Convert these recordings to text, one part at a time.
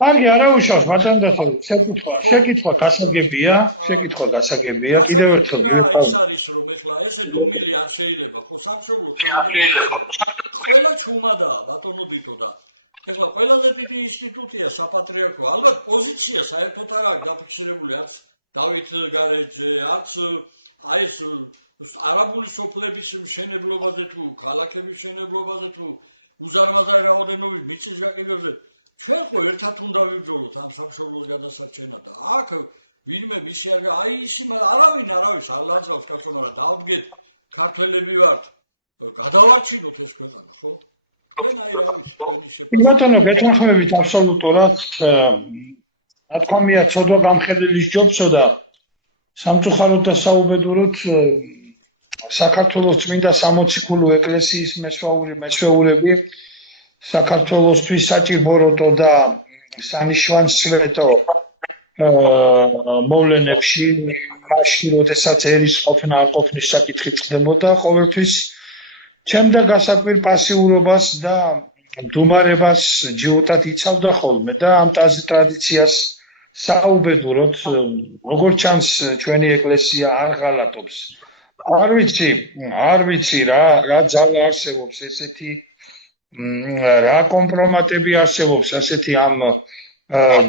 კარგი, არა უშავს, ბატონ დათო, შეკითხვა გასაგებია, კიდევ ერთხელ გივიხსენებ. ყველა ჩუმადაა, ბატონო ბიკო და ეხლა ყველაზე დიდი ინსტიტუტია საპატრიარქო, ალბათ პოზიცია საერთოდ არ არის დაფიქსირებული, არც დავით გარეჯე, არც აი ეს არაბული სოფლების მშენებლობაზე თუ ქალაქების მშენებლობაზე თუ უზარმაზარი რაოდენობის მიწის გაყიდვაზე ჩვენ ხო ერთად უნდა ვიბრძოლოთ ამ სამშობლოს გადასარჩენად. აქ ვინმე მისია აი ისი არავინ არის ალაჭავს ქართულად ავდგეთ ქართველები ვართ გადავაჩინოთ ეს ქვეყანა ხო? ბატონო, გეთანხმებით აბსოლუტურად. რა თქმა უნდა, ცოდვა გამხედელი სჯობსო და სამწუხაროდ და საუბედუროდ საქართველოს წმინდა სამოციქულო ეკლესიის მეშვეურები საქართველოსთვის საჭირბოროტო და სანიშვანსვეტო მოვლენებში მაშინ როდესაც ერის ყოფნა არ ყოფნის საკითხი წყდებოდა ყოველთვის ჩემდა გასაკვირ პასიურობას და მდუმარებას ჯიუტად იცავდა ხოლმე და ამ ტრადიციას საუბედუროდ როგორც ჩანს ჩვენი ეკლესია არ ღალატობს. არ ვიცი რა ძალა არსებობს ესეთი რა კომპრომატები არსებობს ასეთი ამ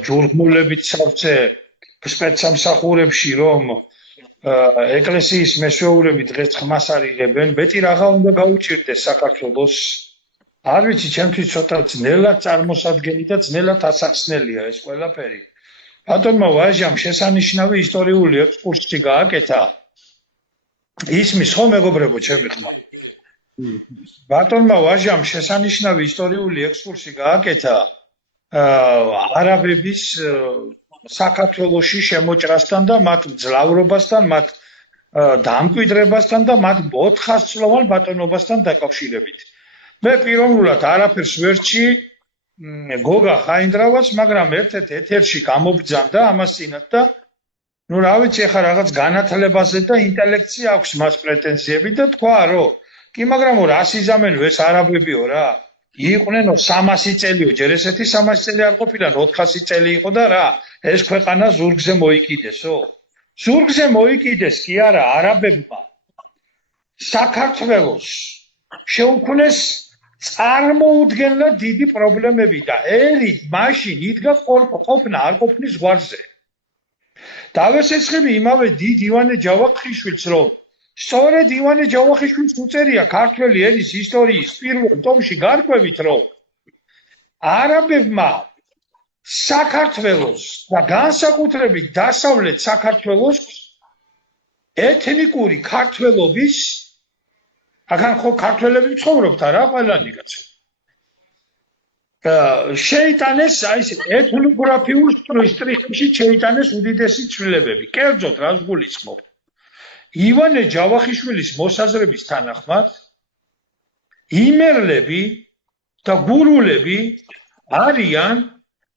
ჯურმულებით სავწე სპეცსამსახურებში რომ ეკლესიის მეშვეურები დღეს ხმას არ იღებენ, მეტი რაღა უნდა გაუჭირდეს საქართველოს. არ ვიცი, ჩემთვის ცოტა ძნელად წარმოსადგენი და ძნელად ასახსნელია ეს ყველაფერი. ბატონმა ვაჟამ შესანიშნავი ისტორიული ექსკურსი გააკეთა. ისმის ხო მეგობრებო ჩემი ხმა? ბატონმა ვაჟამ შესანიშნავი ისტორიული ექსკურსი გააკეთა არაბების საქართველოში შემოჭრასთან და მათ მძლავრობასთან, მათ დამკვიდრებასთან და მათ 400 წლოვან ბატონობასთან დაკავშირებით. მე პიროვნულად არაფერს ვერჩი გოგა ხაინდრავას, მაგრამ ერთ-ერთ ეთერში გამობძანდა ამას წინათ და ნუ რა ვიცი, ეხა რაღაც განათლებაზე და ინტელექტზე აქვს მას პრეტენზიები და თქვა რომ კი მაგრამ რას იზამენო ეს არაბებიო რა? იყვნენო 300 წელიო, ჯერ ესეთი 300 წელი არ ყოფილა, 400 წელი იყო და რა? ეს ქვეყანა ზურგზე მოიკიდესო? ზურგზე მოიკიდეს კი არა, არაბებმა საქართველოს შეუქმნეს წარმოუდგენლად დიდი პრობლემები და ერი მაშინ იდგა ყოფნა არ ყოფნის ზღვარზე. დავესეცხები იმავე დიდ ივანე ჯავახიშვილს, რომ სწორედ ივანე ჯავახიშვილს უწერია ქართველი ერის ისტორიის პირველ ტომში გარკვევით, რომ არაბებმა საქართველოს და განსაკუთრებით დასავლეთ საქართველოს ეთნიკური ქართველობის აქან ხო ქართველები ცხოვრობთ არა ყველანი კაცო. შეიტანეს აი ეს ეთნოგრაფიულ სტრიქებში შეიტანეს უდიდესი ცვლილებები. კერძოდ რას გულისხმობ? ივანე ჯავახიშვილის მოსაზრების თანახმად იმერლები და გურულები არიან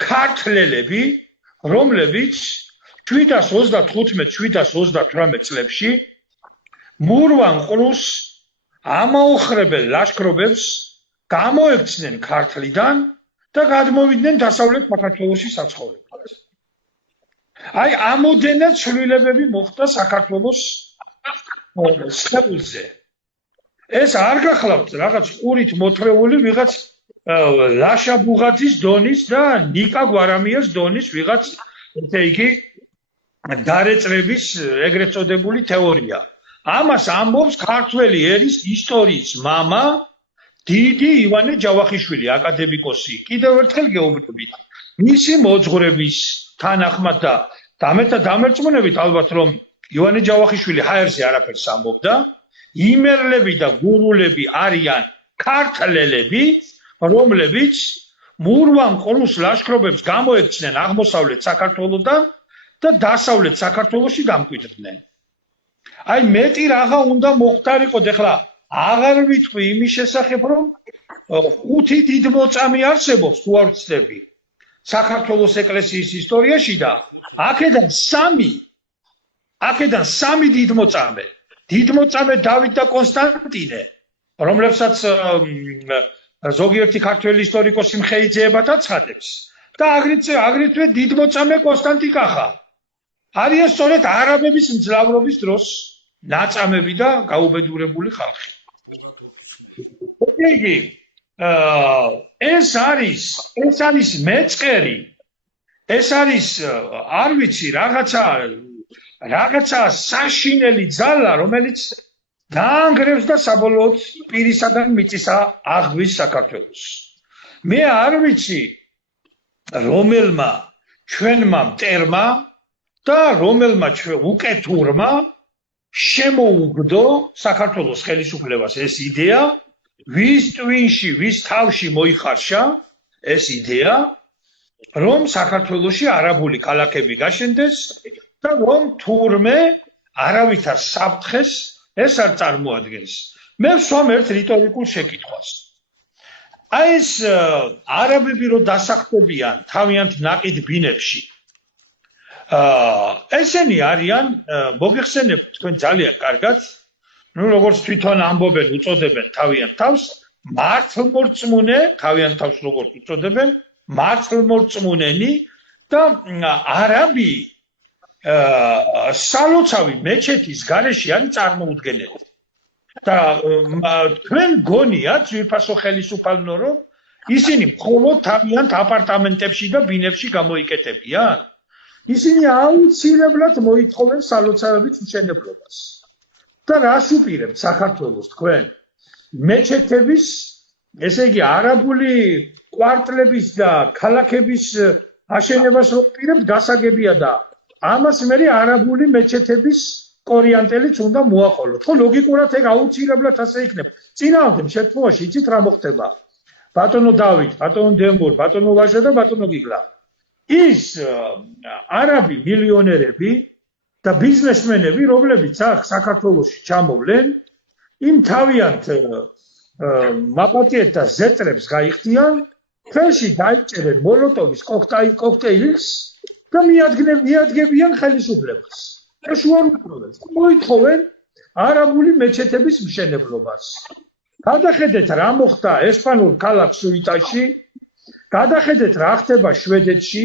ქართველები, რომლებიც 735-738 წლებში მურვან ყრუს ამაოხრებელ ლაშქრობებს გამოექცნენ ქართლიდან და გადმოვიდნენ დასავლეთ საქართველოში საცხოვრებლად. აი ამოდენად ცვლილებები მოხდა საქართველოს სხეულზე. ეს არ გახლავთ რაღაც ყურით მოთრეული ვიღაც ლაშა ბუღაძის დონის და ნიკა გვარამიას დონის ვიღაც ესე იგი დარეწრების ეგრეთ წოდებული თეორია. ამას ამბობს ქართველი ერის ისტორიის მამა დიდი ივანე ჯავახიშვილი, აკადემიკოსი. კიდევ ერთხელ გეუბნებით, მისი მოძღვრების თანახმად და დამერწმუნებით ალბათ რომ ივანე ჯავახიშვილი ჰაერზე არაფერს ამბობდა, იმერლები და გურულები არიან ქართველები, რომლებიც მურვან ყრუს ლაშქრობებს გამოექცნენ აღმოსავლეთ საქართველოსთან და დასავლეთ საქართველოში დამკვიდრდნენ. აი მეტი რაღა უნდა მოხდარიყო, ეხლა აღარ ვიტყვი იმის შესახებ, რომ 5 დიდმოწამე არსებობს თუ არ ვცდები საქართველოს ეკლესიის ისტორიაში და აქედან 3 დიდმოწამე დავით და კონსტანტინე, რომლებსაც ზოგიერთი ქართველი ისტორიკოსი მხეიძეებათ აცხადებს და აგრეთვე დიდმოწამე კონსტანტი კახა არიან სწორედ არაბების მძლავრობის დროს ნაწამები და გაუბედურებული ხალხი. იგი ეს არის მეწყერი, ეს არის არ ვიცი რაღაცა საშინელი ძალა, რომელიც დაანგრევს და საბოლოოდ პირისაგან მიწისა აღგვის საქართველოს. მე არ ვიცი რომელმა ჩვენმა მტერმა და რომელმა უკეთურმა შემოუგდო საქართველოს ხელისუფლებას ეს იდეა, ვის ტვინში, ვის თავში მოიხარშა ეს იდეა, რომ საქართველოში არაბული ქალაქები გაშენდეს და რომ თურმე არავითარ საფრთხეს ეს არ წარმოადგენს. მე ვსვამ ერთ რიტორიკულ შეკითხვას. აი ეს არაბები რო დასახლდებიან თავიანთ ნაყიდ ბინებში, ესენი არიან, მოგეხსენებთ თქვენ ძალიან კარგად, როგორც თვითონ ამბობენ, უწოდებენ თავიანთ თავს, მართლმორწმუნე, თავიანთ თავს როგორც უწოდებენ, მართლმორწმუნენი და არაბი სალოცავი მეჩეთის გარეშე არის წარმოუდგენელი. და თქვენ გონიათ ძვირფასო ხელისუფალნო, რომ ისინი მხოლოდ თავიანთ აპარტამენტებში და ბინებში გამოიკეტებიან? ისინი აუცილებლად მოითხოვენ სალოცავების მშენებლობას. და რას უპირებთ საქართველოს თქვენ? მეჩეთების, ესე იგი არაბული კვარტლების და ქალაქების აშენებას უპირებთ, გასაგებია და ამას მე არაბული მეჩეთების კორიანტელიც უნდა მოაყოლოთ. ხო, ლოგიკურად ეგ აუცილებლად ასე იქნება. წინააღმდეგ შემთხვევაში იცით რა მოხდება? ბატონო დავით, ბატონო დემბურ, ბატონო ვაშა და ბატონო გიგლა. ის არაბი მილიონერები და ბიზნესმენები, რომლებიც საქართველოში ჩამოვლენ, იმ თავიანთ მაპატიეთ და ზეტრებს გაიხდიან, ხელში დაიჭერენ მოლოტოვის კოქტეილს და მიადგებიან ხელისუფლებას. ეს უარყოფითად მოითხოვენ არაბული მეჩეთების მშენებლობას. გადახედეთ რა მოხდა ესპანურ ქალაქ სუიტაში, გადახედეთ რა ხდება შვედეთში,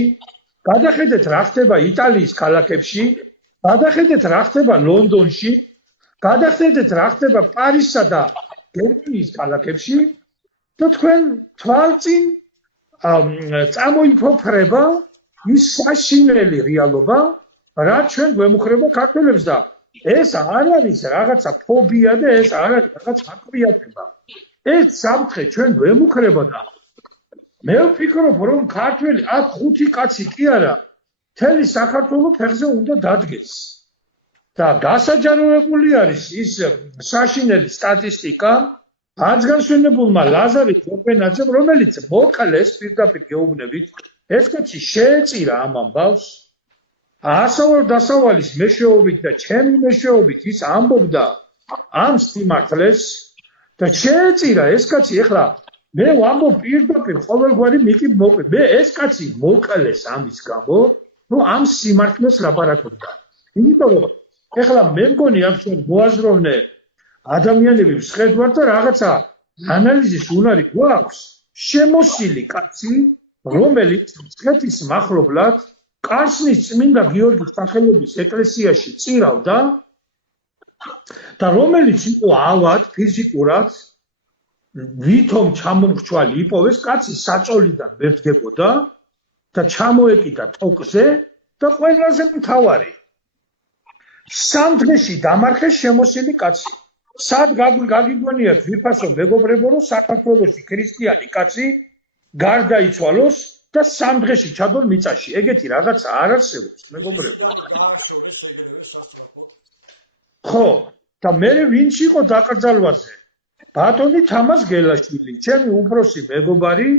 გადახედეთ რა ხდება იტალიის ქალაქებში, გადახედეთ რა ხდება ლონდონში, გადახედეთ რა ხდება პარიზსა და გერმანიის ქალაქებში და თქვენ თვალწინ წამოიფოფრება ის საშინელი რეალობა, რაც ჩვენ გვემუქრება ქართველებს და ეს არ არის რაღაცა ფობია და ეს არ არის რაღაც აკრიატება. ეს საფრთხე ჩვენ გვემუქრება და მე ვფიქრობ, რომ ქართველი აქ 5 კაცი კი არა, მთელი საქართველოს ფეხზე უნდა დადგეს. და გასაჯაროებული არის ის საშინელი სტატისტიკა განსვენებულმა ლაზარე ჯობენაძემ, რომელიც მოკლეს პირდაპირ გეუბნებით, ეს კაცი შეეწირა ამ ამბავს, ასავალ-დასავალის მეშვეობით და ჩემი მეშვეობით ის ამბობდა ამ სიმართლეს და შეეწირა ეს კაცი. ეხლა მე ვამბობ პირდაპირ ყოველგვარი მიკი მოყვე. მე ეს კაცი მოკლეს ამის გამო, რომ ამ სიმართლეს ლაპარაკობდა. იმიტომ რომ ეხლა მე მგონი აქ ჩვენ მოაზროვნე ადამიანები ვსხედვართ და რაღაცა ანალიზის უნარი გვაქვს. შემოსილი კაცი, რომელიც მცხეთის მახლობლად კარსნის წმინდა გიორგის სახელობის ეკლესიაში წირავდა და რომელიც იყო ავად ფიზიკურად, ვითომ ჩამომრჩვალი იპოვეს, კაცი საწოლიდან მერდგებოდა და ჩამოეკიდა ტოკზე და ყველაზე მთავარი სამდღეში დამარხეს შემოსილი კაცი. სად გაგიგონიათ ვიფასო მეგობრებო, რომ საქართველოში ქრისტიანი კაცი გარდაიცვალოს და სამდღეში ჩადონ მიწაში. ეგეთი რაღაცა არ არსებობს, მეგობრებო. ხო, და მე ვინც იყო დაკრძალვაზე? ბატონი თამაზ გელაშვილი, ჩემი უფროსი მეგობარი,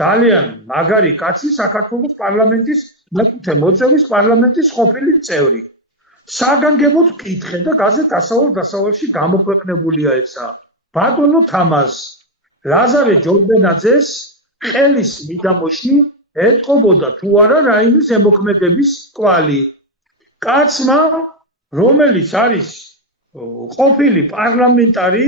ძალიან მაგარი კაცი, საქართველოს პარლამენტის მეხუთე მოწვევის პარლამენტის ყოფილი წევრი. საგანგებოდ ვკითხე და გაზეთ ასავალ-დასავალში გამოქვეყნებულია ესა. ბატონო თამაზ, ლაზარე ჯორბენაძეს ყელის მიდამოში ეტყობოდა თუ არა რაიმე ზემოქმედების კვალი. კაცმა, რომელიც არის ყოფილი პარლამენტარი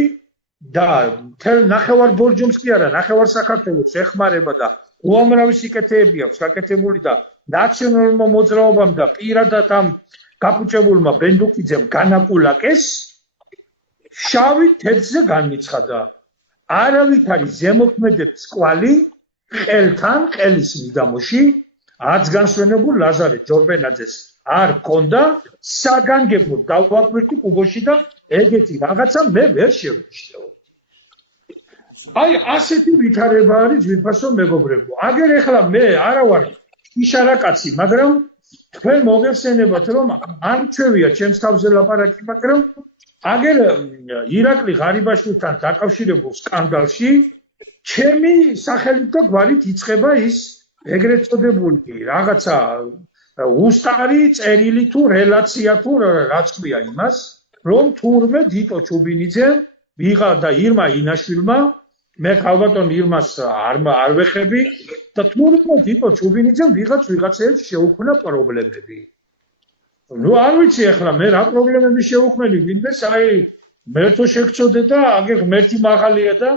და მთელ ნახევარბორჯომს კი არა, ნახევარ საქართველოს ეხმარება და უამრავი სიკეთეები აქვს გაკეთებული და ნაციონალურმა მოძრაობამ და პირადად ამ გაფუჭებულმა ბენდუკიძემ განაკულაკეს, შავი თეთრზე განიცხადა. არავითარი ზემოქმედების კვალი ყელთან, ყელის მიდამოში აცგანსვენებულ ლაზარე ჯორბენაძეს არ ქონდა, საგანგებოდ დავაკვირდი კუბოში და ეგეთი რაღაცა მე ვერ შევჩნევ. აი ასეთი ვითარება არის ძვირფასო მეგობრებო. აგერ ეხლა მე არა ვარ იშარაკაცი, მაგრამ თქვენ მოგეხსენებათ რომ არ ჩვევია ჩემს თავზე ლაპარაკი, მაგრამ აგერ ირაკლი ღარიბაშვილთან დაკავშირებულ სკანდალში ჩემი სახელით და გვარით იწყება ის ეგრეთ წოდებული რაღაცა უსტარი წერილი თუ რელაცია თუ რაც ქვია იმას, რომ თურმე დიტო ჩუბინიძემ ვიღა და ირმა ინაშვილმა, მე ქალბატონ ირმას არ ვეხები და თურმე დიტო ჩუბინიძემ ვიღაცებს შეუქმნა პრობლემები. ნუ არ ვიცი ახლა მე რა პრობლემები შეუქმნელი ვინმეს, აი მერთო შეგწოდე და აგერ ღმერთი მაღალია და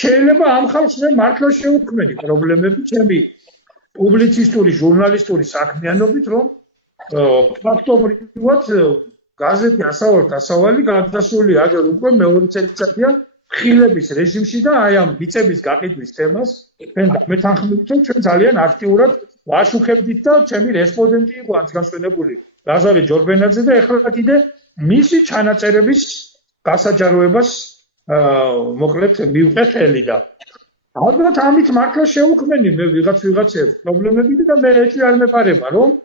შეიძლება ამ ხალხს მე მართლა შეუქმნელი პრობლემები ჩემი პუბლიცისტური ჟურნალისტური საქმიანობით, რომ ფაქტობრივად გაზეთი ასავალი გადასული აგერ უკვე მეორე წელიწადია ხილების რეჟიმში და აი ამ მიწების გაყიდვის თემას თქვენ დამეთანხმებით, რომ ჩვენ ძალიან აქტიურად ვაშუქებდით და ჩემი რესპონდენტი იყო აცგანსვენებული ლაზარე ჯორბენაძე და ეხლა კიდე მისი ჩანაწერების გასაჯაროებას მოკლედ მივყე ხელი და ალბათ ამით მართლა შეუქმნენი მე ვიღაცებს პრობლემები და მე ეჭვი არ მეპარება რომ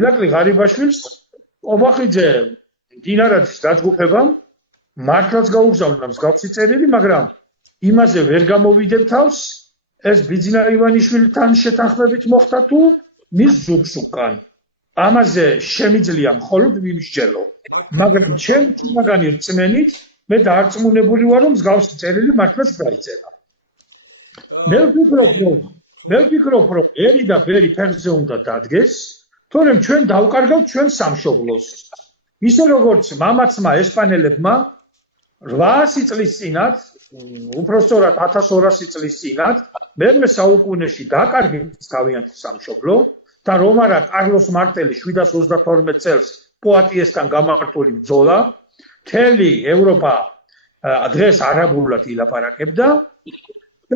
ირაკლი ღარიბაშვილს ობახიძე დინარაძის დაჯგუფებამ მართლაც გაუგზავნა მსგავსი წერილი, მაგრამ იმაზე ვერ გამოვიდებ თავს, ეს ბიძინა ივანიშვილთან შეთანხმებით მოხდა თუ მის ზურგს უკან. ამაზე შემიძლია მხოლოდ ვიმსჯელო, მაგრამ ჩემ თვაგანი რწმენით მე დაარწმუნებული ვარ, რომ მსგავსი წერილი მართლაც დაიწერა. მე ვფიქრობ, რომ ერი და ბერი ფეხზე უნდა დადგეს, თორემ ჩვენ დავკარგავთ ჩვენ სამშობლოს. ისე როგორც მამაცმა ესპანელებმა 800 წლის წინათ, უпростоრად 1200 წლის წინათ, მე საუკუნეში დაკარგეს თავიანთი სამშობლო და რომ არა კარლოს მარტელი 732 წელს პოატიესთან გამართული ბრძოლა, მთელი ევროპა დღეს არაბულად ილაპარაკებდა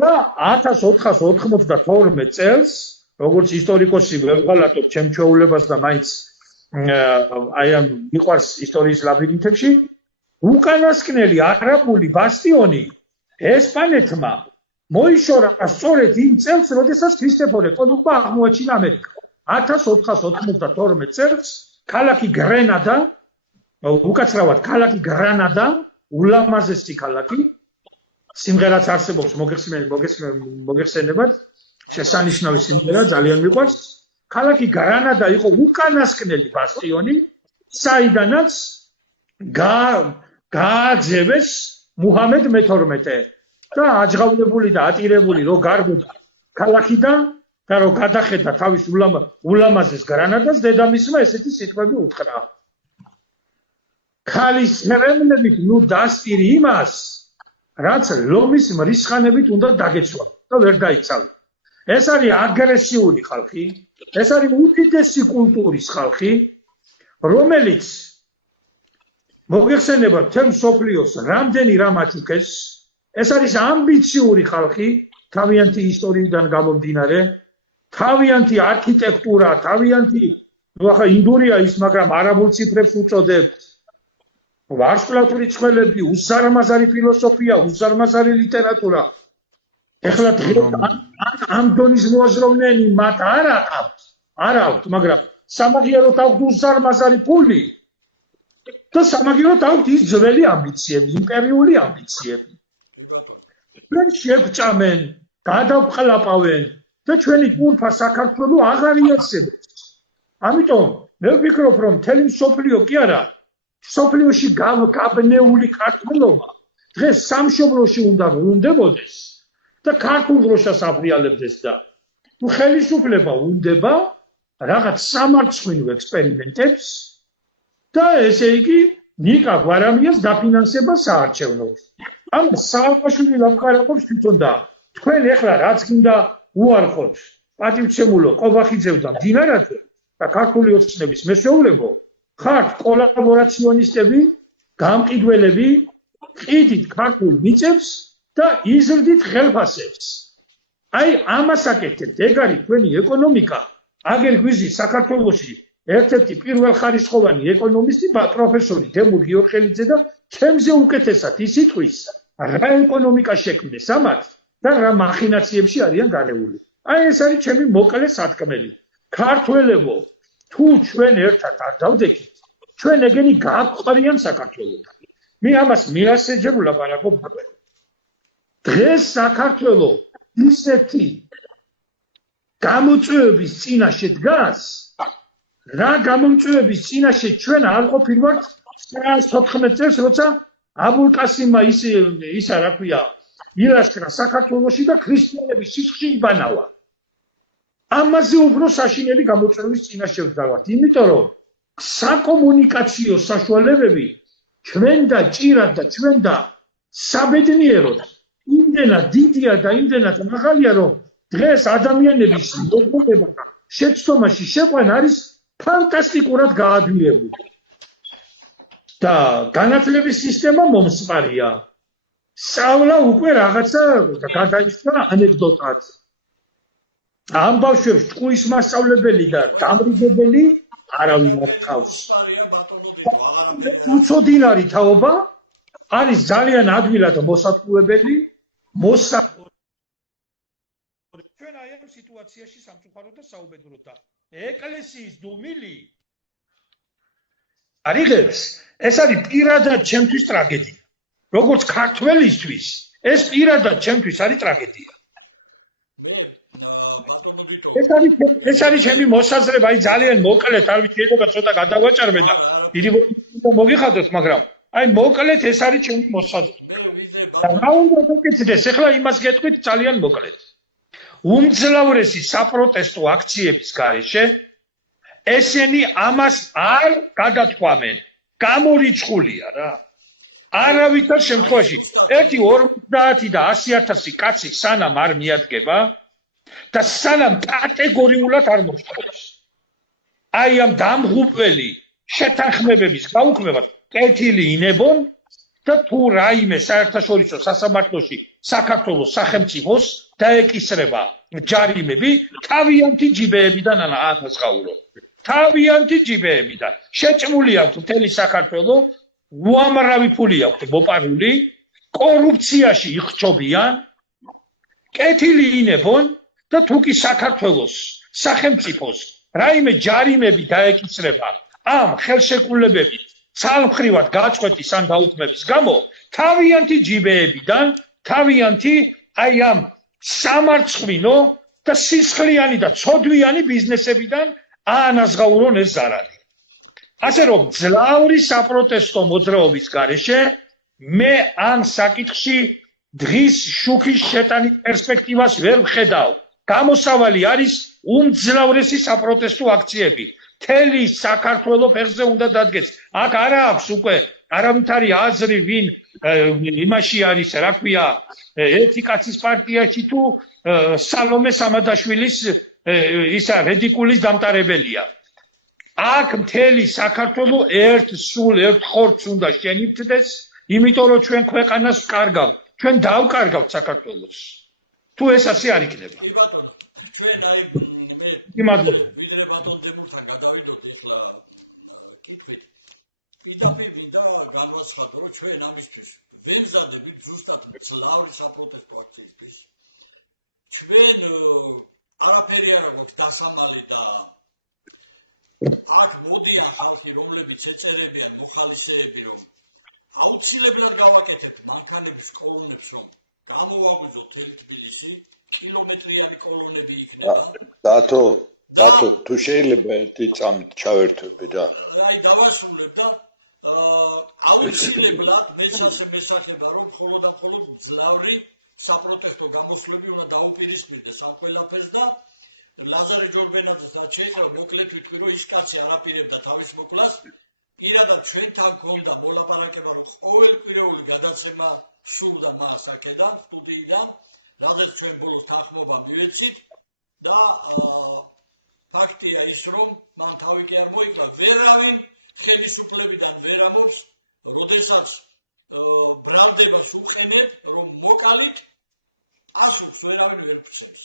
და 1492 წელს, როგორც ისტორიკოსი ვერ ვღალატობ ჩემ ჩვეულებას და მაინც აი ამ მიყვარს ისტორიის ლაბირინთებში, უკანასკნელი არაბული ბასტიონი ესპანეთმა მოიშორა სწორედ იმ წელს, როდესაც ქრისტეფორე კოლუმბმა აღმოაჩინა ამერიკა. 1492 წელს ქალაქი გრენადა, უკაცრავად ქალაქი გრანადა, ულამაზესი ქალაქი, სიმღერაც არსებობს, მოგეხსენებათ, შესანიშნავი სიმღერა, ძალიან მიყვარს. ქალაქი გრანადა იყო უკანასკნელი ბასტიონი, საიდანაც გააძევეს მუჰამედ მე-12 და აჯღავნებული და ატირებული რო გარბოდა ქალაქიდან და რო გადახედა თავის ულამაზეს გრანადას, დედამისმა ესეთი სიტყვები უთხრა. ქალის მერემლებით ნუ დასტირი იმას, რაც ლომის მრისხანებით უნდა დაგეცვა და ვერ დაიცავი. ეს არის აგრესიული ხალხი, ეს არის უდიდესი კულტურის ხალხი, რომელიც მოგეხსენებათ თემ სოფლიოს რამდენი რამ აჩუქეს, ეს არის ამბიციური ხალხი, თავიანთი ისტორიიდან გამომდინარე, თავიანთი არქიტექტურა, თავიანთი, ნუ ახლა ინდურია ის, მაგრამ არაბულ ციფრებს უწოდებთ, ვარსკვლავური ცხოველები, უზარმაზარი ფილოსოფია, უზარმაზარი ლიტერატურა. ეხლა ამ დონის მოაზროვნენი მათ არ აქვთ, მაგრამ სამაგიეროდ აქვთ უზარმაზარი ფული და სამაგიეროდ აქვთ ის ძველი ამბიციები, იმპერიული ამბიციები. ჩვენ შევჭამენ, გადავყლაპავენ და ჩვენი კურფა საქართველო აღარ იარსებობს. ამიტომ მე ვფიქრობ, რომ მთელი მსოფლიო კი არა, მსოფლიოში გაბნეული ქართველობა დღეს სამშობლოში უნდა ბრუნდებოდეს. და ქართულ დროშას აფრიალებდეს და თუ ხელისუფლება უნდება რაღაც სამარცხვინო ექსპერიმენტებს და ესე იგი ნიკა გვარამიას დაფინანსება საარჩევნოდ. ამას სააკაშვილი ლამყარაკობს თვითონ და თქვენ ეხლა რაც გინდა უარყოთ პატივცემულო ყობახიძევ და მდინარაძე და ქართული ოცნების მესვეულებო ხართ კოლაბორაციონისტები, გამყიდველები, ყიდით ქართულ მიწებს და იზრდით ხელფასებს. აი ამას აკეთებთ, ეგ არის თქვენი ეკონომიკა. აგერ გვიზის საქართველოში ერთ-ერთი პირველხარისხოვანი ეკონომისტი პროფესორი თემურ გიორხელიძე და ჩემზე უკეთესად ის იტყვის რა ეკონომიკა შექმნეს ამათ და რა მახინაციებში არიან გარეული. აი ეს არის ჩემი მოკლე სათქმელი. ქართველებო, თუ ჩვენ ერთად არ დავდექით, ჩვენ ეგენი გააყრიან საქართველოსთან. მე ამას მიასეჯერ ვლაპარაკობ. დღეს საქართველო ისეთი გამოწვევების წინაშე დგას, რა გამოწვევების წინაშე ჩვენ არ ყოფილვართ 1914 წელს, როცა აბულკასიმმა ისა რა ქვია, ილაშქრა საქართველოში და ქრისტიანების სისხლში იბანავა. ამაზე უფრო საშინელი გამოწვევის წინაშე ვდგავართ, იმიტომ რომ საკომუნიკაციო საშუალებები ჩვენ და ჭირად და ჩვენ და საბედნიეროდ იმდენად დიდია და იმდენად მაღალია, რომ დღეს ადამიანების მოგონება და შეცდომაში შეყვანა არის ფანტასტიკურად გაადვილებული. და განათლების სისტემა მომსწარია. სწავლა უკვე რაღაცა გადაიწყდა ანეკდოტად. ამ ბავშვებს ჭკუის მასწავლებელი და დამრიგებელი არავინ არ ყავს. უცოდინარი თაობა არის ძალიან ადვილად მოსატყუებელი, ჩვენ აი ამ სიტუაციაში სამწუხაროდ და საუბედუროდ და ეკლესიის დუმილი არიღებს, ეს არის პირადად ჩემთვის ტრაგედია. როგორც ქართველისთვის, ეს პირადად ჩემთვის არის ტრაგედია. ეს არის ჩემი მოსაზრება, აი ძალიან მოკლედ, არ ვიცი ეხლა ცოტა გადავაჭარბე და დიდი მოგიხადოთ, მაგრამ აი მოკლედ ეს არის ჩემი მოსაზრება. რა უნდა გეკეთდეს? ეხლა იმას გეტყვით ძალიან მოკლედ. უმძლავრესი საპროტესტო აქციების გარეშე ესენი ამას არ გადათქვამენ. გამორიცხულია რა. არავითარ შემთხვევაში 50 და 100,000 კაცი სანამ არ მიადგება და სანამ კატეგორიულად არ მოხდეს. აი ამ დამღუპველი შეთანხმებების გაუქმებას კეთილი ინებონ და თუ რაიმე საერთაშორისო სასამართლოში საქართველოს სახელმწიფოს დაეკისრება ჯარიმები თავიანთი ჯიბეებიდან ანაზღაურო. თავიანთი ჯიბეებიდან. შეჭმული აქვს მთელი საქართველო, უამრავი ფული აქვს მოპარული, კორუფციაში იხჩობიან, კეთილი ინებონ და თუ კი საქართველოს სახელმწიფოს რაიმე ჯარიმები დაეკისრება ამ ხელშეკრულებებით ცალმხრივად გაწყვეტის ან გაუქმების გამო, თავიანთი ჯიბეებიდან, თავიანთი აი ამ სამარცხვინო და სისხლიანი და ცოდვიანი ბიზნესებიდან აანაზღაურონ ეს ზარალი. ასე რომ ძლავრი საპროტესტო მოძრაობის გარეშე მე ამ საკითხში დღის შუქის შეტანის პერსპექტივას ვერ ვხედავ. გამოსავალი არის უმძლავრესი საპროტესტო აქციები. მთელი საქართველო ფეხზე უნდა დადგეს. აქ არა აქვს უკვე არავითარი აზრი ვინ იმაში არის, რა ქვია, ერთი კაცის პარტიაში თუ სალომე სამადაშვილის ისა რედიკულის დამტარებელია. აქ მთელი საქართველო ერთ სულ ერთ ხორცს უნდა შენიბთდეს, იმიტომ რომ ჩვენ ქვეყანას ვკარგავთ, ჩვენ დავკარგავთ საქართველოს. თუ ეს ასე არ იქნება. ჩვენ აი მადლობა. ვიდრე ბატონდებულთან გადავიდოთ ეხლა კითხვით. პირდაპირ მინდა განვაცხადო, რომ ჩვენ ამისთვის ვერ ვზადებით ზუსტად მძლავრი საპროტესტო აქციისთვის. ჩვენ არაფერი არ აქვს დასამალი და აქ მოდიან ხალხი, რომლებიც ეწერებიან მოხალისეები, რომ აუცილებლად გავაკეთებთ მანქანების კოლონებს, რომ გამოვაგვიძოთ თბილისი, კილომეტრიანი კოლონები იქნება. დათო, თუ შეიძლება ერთი წამით ჩავერთვები და აი დავასრულებ და აუცილებლად მეც ასე მესახება, რომ მხოლოდ მძლავრი საპროტესტო გამოსვლები უნდა დაუპირისპირდეს ამ ყველაფერს და ლაზარე ჯორბენაძე შეიძლება მოკლედ ვიტყვი რომ ის კაცი არ აპირებდა თავის მოკვლას პირადად ჩვენთან გქონდა მოლაპარაკება რომ ყოველკვირეული გადაცემა სურდა მას აქედან სტუდიიდან რადგან ჩვენ ბოლოს თანხმობა მივეცით და ფაქტია ის რომ მან თავი კი არ მოიკლა ვერავინ ხელისუფლებიდან ვერ ამობს როდესაც ბრალდებას უხენებ რომ მოკალით ასულს ვერავინ ვერ ფცევს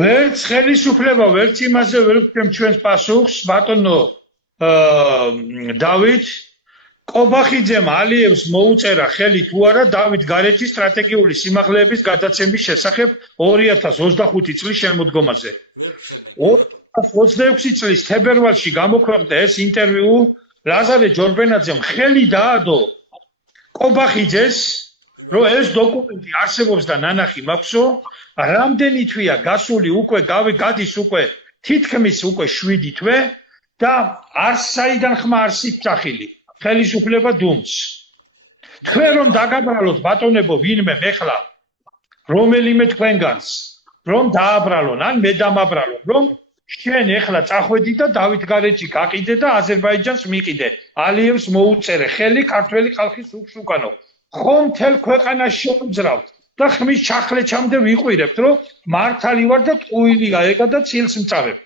ვერც ხელისუფლება ვერც იმაზე ვერ ვქნებ ჩვენს პასუხს ბატონო დავით კობახიძემ ალიევს მოუწერა ხელი თუ არა დავით გარეჯის სტრატეგიული სიმაღლეების გადაცემის შესახებ 2025 წლის შემოდგომაზე 2026 წლის თებერვალში გამოქვეყნდა ეს ინტერვიუ ლაზარე ჯორბენაძემ ხელი დაადო კობახიძეს რომ ეს დოკუმენტი არსებობს და ნანახი მაქვსო რამდენი თვეა გასული უკვე გადის უკვე თითქმის უკვე 7 თვე და არც საიდან ხმა არ სიფრახილი ხელისუფლება დუმს თქვენ რომ დაგაბრალოთ ბატონებო ვინმე მეხლა რომელიმე თქვენგანს რომ დააბრალონ ან მე დამაბრალონ რომ შენ ეხლა წახვედი და დავით გარეჯი გაყიდე და აზერბაიჯანს მიყიდე ალიევს მოუწერე ხელი ქართველი ხალხის უკანო ხომ თელ ქვეყანას შევძრავთ და ხმის ჩახლეჩამდე ვიყვირებთ რომ მართალი ვარ და ტყუილი აეკა და ცილს მწავებ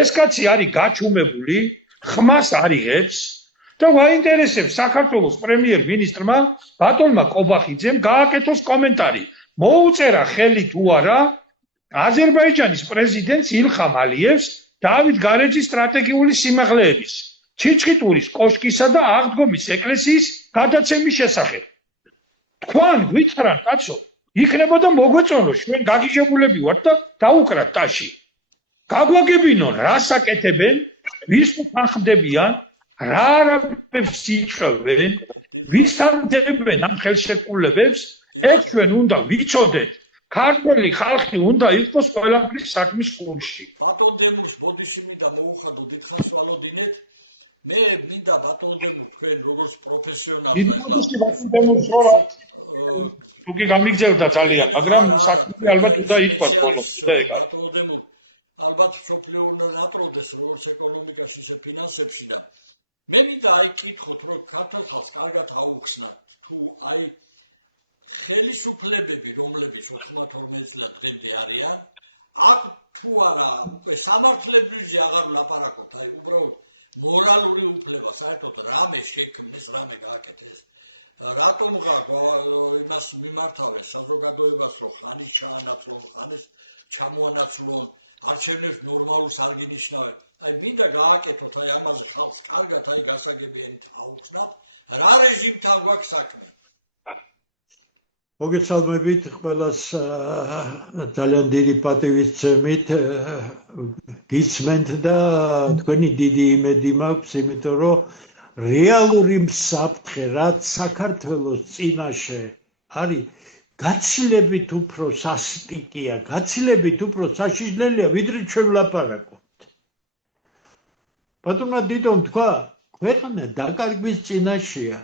ეს კაცი არის გაჩუმებული ხმას არიღებს და ვაინტერესებს საქართველოს პრემიერ-მინისტრმა ბატონმა კობახიძემ გააკეთოს კომენტარი მოუწერა ხელი თუ არა აზერბაიჯანის პრეზიდენტს ილხამ ალიევს დავით გარეჯის სტრატეგიული სიმაღლეების ჩიჩხიტურის კოშკისა და აღდგომის ეკლესიის გადაცემის შესახებ თქვენ გვითხრან კაცო იქნებოდა მოგვეწონო ჩვენ გაგიჟებულები ვართ და დაუკრათ ტაში გაგვაგებინონ რას აკეთებენ ვის თანხმდებიან რა არაფერს იწვევენ ვისთან დებენ ამ ხელშეკრულებებს ეგ ჩვენ უნდა ვიცოდეთ ქართველი ხალხი უნდა იყოს ყველაფრის საქმის კურსში ბატონ დემუს მოდის იმიდა მოუხადო დიდხანს ვალოდინეთ მე მინდა ბატონ დემუს თქვენ როგორც პროფესიონალი დიდხანს ბატონ დემუს რა თუკი გამიგზავნა ძალიან მაგრამ საქმე ალბათ უნდა ითქვას ბოლოს და ეგ არის ალბათ სოფლიო უნდა აპროდეს როგორც ეკონომიკაში ისე ფინანსებში და მე მინდა აი კითხოთ რომ ქართულს კარგად აუხსნათ თუ აი ხელისუფლებები რომლებიც 92 წლამდე არიან აქ თუ არა სამართლებრივზე აღარ ლაპარაკობთ აი უბრალოდ მორალური უფლება საერთოდ რამე შექმნის რამე გააკეთეს რატომ ხარ იმას მიმართავენ საზოგადოებას რომ ხანის ჩაანაცვლონ ხანის ჩამოანაცვლონ არჩევნებს ნორმალურს არ გინიშნავენ აი მინდა გააკეთოთ აი ამას ხალხს კარგად აი გასაგებიანით აუხსნათ რა რეჟიმთან გვაქვს საქმე მოგესალმებით ყველას ძალიან დიდი პატივისცემით გისმენთ და თქვენი დიდი იმედი მაქვს იმიტომ რომ რეალური საფრთხე რაც საქართველოს წინაშე არის გაცილებით უფრო სასტიკია გაცილებით უფრო საშიშლელია ვიდრე ჩვენ ვლაპარაკობთ ბატონმა დიდომ თქვა ქვეყანა დაკარგვის წინაშეა